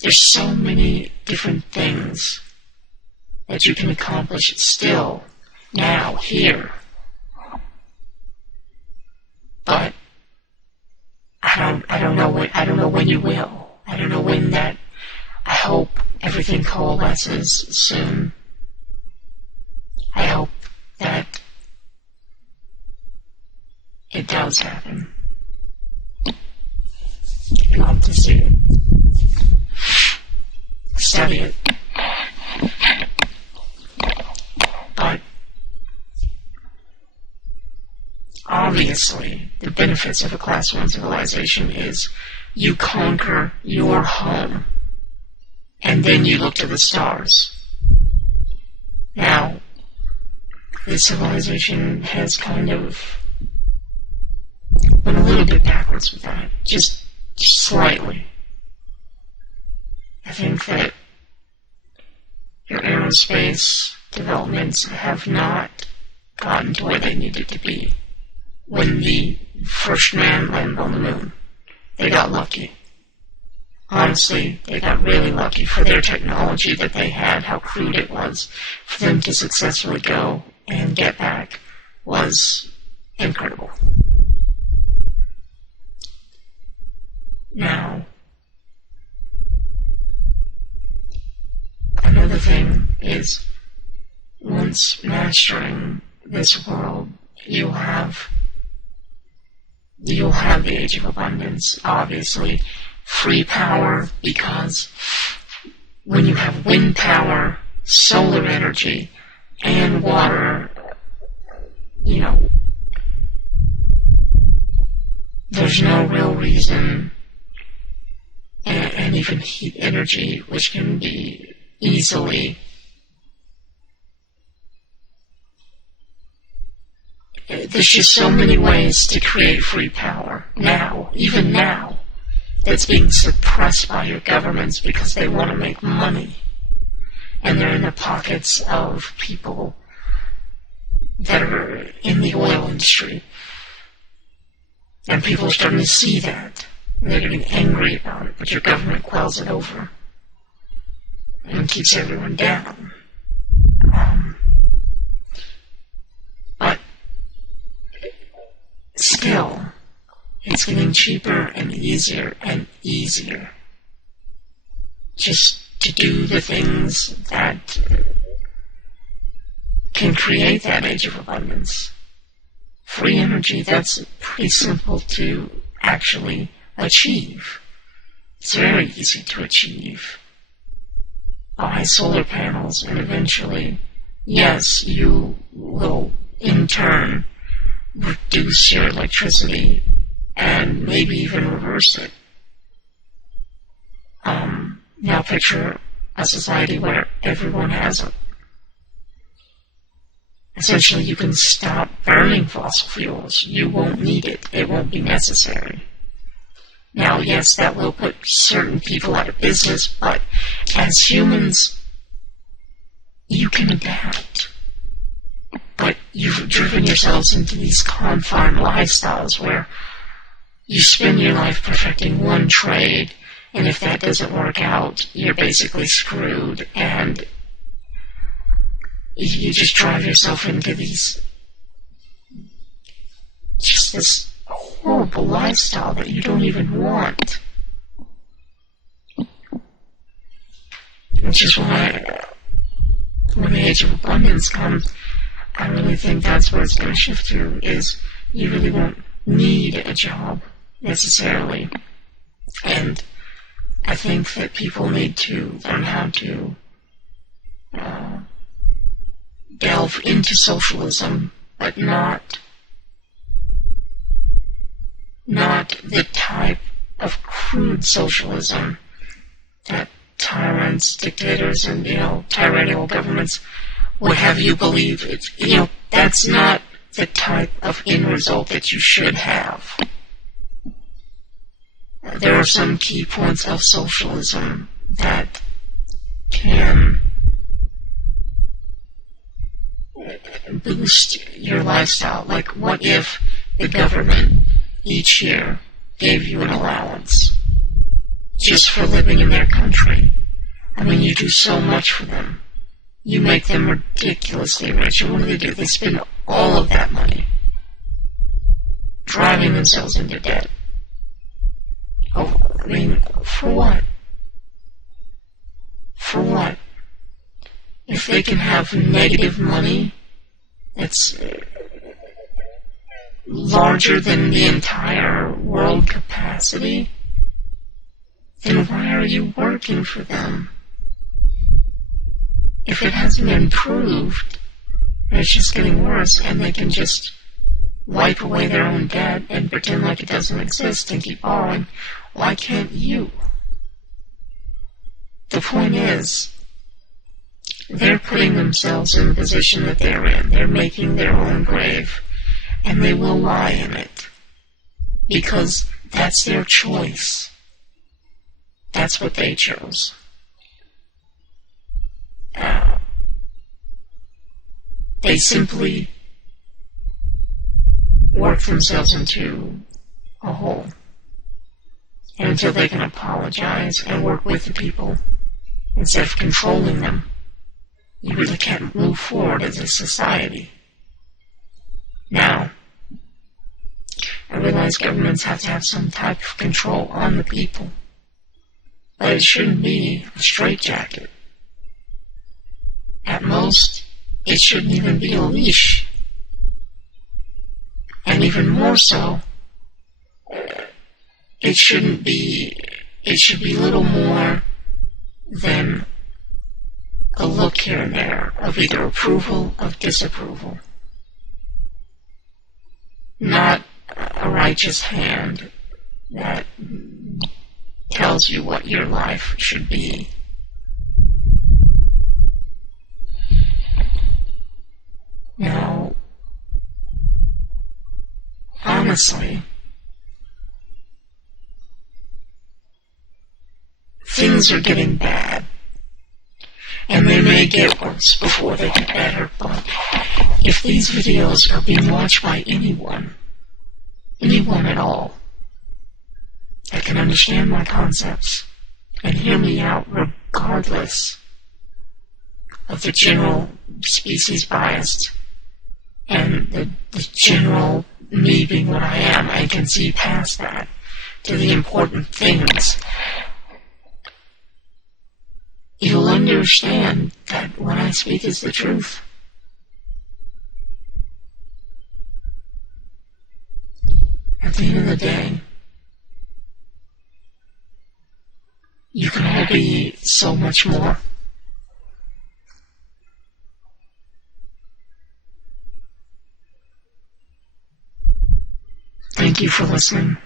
There's so many different things that you can accomplish still, now, here. But I don't know when you will. I don't know when that. I hope everything coalesces soon. I hope that it does happen. I'd love to see it. Study it. But obviously, the benefits of a Class 1 civilization is you conquer your home, and then you look to the stars. Now, this civilization has kind of went a little bit backwards with that, just slightly. I think that your aerospace developments have not gotten to where they needed to be when the first man landed on the moon. They got lucky. Honestly, they got really lucky for their technology that they had, how crude it was. For them to successfully go and get back was incredible. Now, another thing is, once mastering this world, you'll have the Age of Abundance, obviously. Free power, because when you have wind power, solar energy, and water, there's no real reason, and even heat energy, which can be easily there's just so many ways to create free power now, even now, that's being suppressed by your governments because they want to make money. And they're in the pockets of people that are in the oil industry. And people are starting to see that. And they're getting angry about it, but your government quells it over and keeps everyone down. But still, it's getting cheaper and easier just to do the things that can create that Age of Abundance. Free energy, that's pretty simple to actually achieve. It's very easy to achieve. Buy solar panels, and eventually, yes, you will in turn reduce your electricity and maybe even reverse it. Now picture a society where everyone has it. Essentially, you can stop burning fossil fuels. You won't need it. It won't be necessary. Now, yes, that will put certain people out of business, but as humans, you can adapt. But you've driven yourselves into these confined lifestyles where you spend your life perfecting one trade, and if that doesn't work out, you're basically screwed, and you just drive yourself into this horrible lifestyle that you don't even want. Which is why, when the age of abundance comes, I really think that's where it's going to shift to, is you really won't need a job, necessarily. And I think that people need to learn how to delve into socialism, but not the type of crude socialism that tyrants, dictators, and, tyrannical governments would have you believe. That's not the type of end result that you should have. There are some key points of socialism that can boost your lifestyle. Like, what if the government each year gave you an allowance just for living in their country? I mean, you do so much for them. You make them ridiculously rich, and what do? They spend all of that money driving themselves into debt. Oh, I mean, for what? For what? If they can have negative money that's larger than the entire world capacity, then why are you working for them? If it hasn't improved, and it's just getting worse, and they can just wipe away their own debt and pretend like it doesn't exist and keep borrowing, why can't you? The point is, they're putting themselves in the position that they're in. They're making their own grave, and they will lie in it, because that's their choice. That's what they chose. They simply work themselves into a hole. And until they can apologize and work with the people instead of controlling them, you really can't move forward as a society. Now, I realize governments have to have some type of control on the people, but it shouldn't be a straitjacket. At most, it shouldn't even be a leash. And even more so, it should be little more than a look here and there of either approval or disapproval. Not a righteous hand that tells you what your life should be. Now, honestly, things are getting bad, and they may get worse before they get better, but if these videos are being watched by anyone at all, that can understand my concepts and hear me out regardless of the general species bias and the general me being what I am, I can see past that to the important things. You'll understand that what I speak is the truth. At the end of the day, you can all be so much more. Thank you for listening.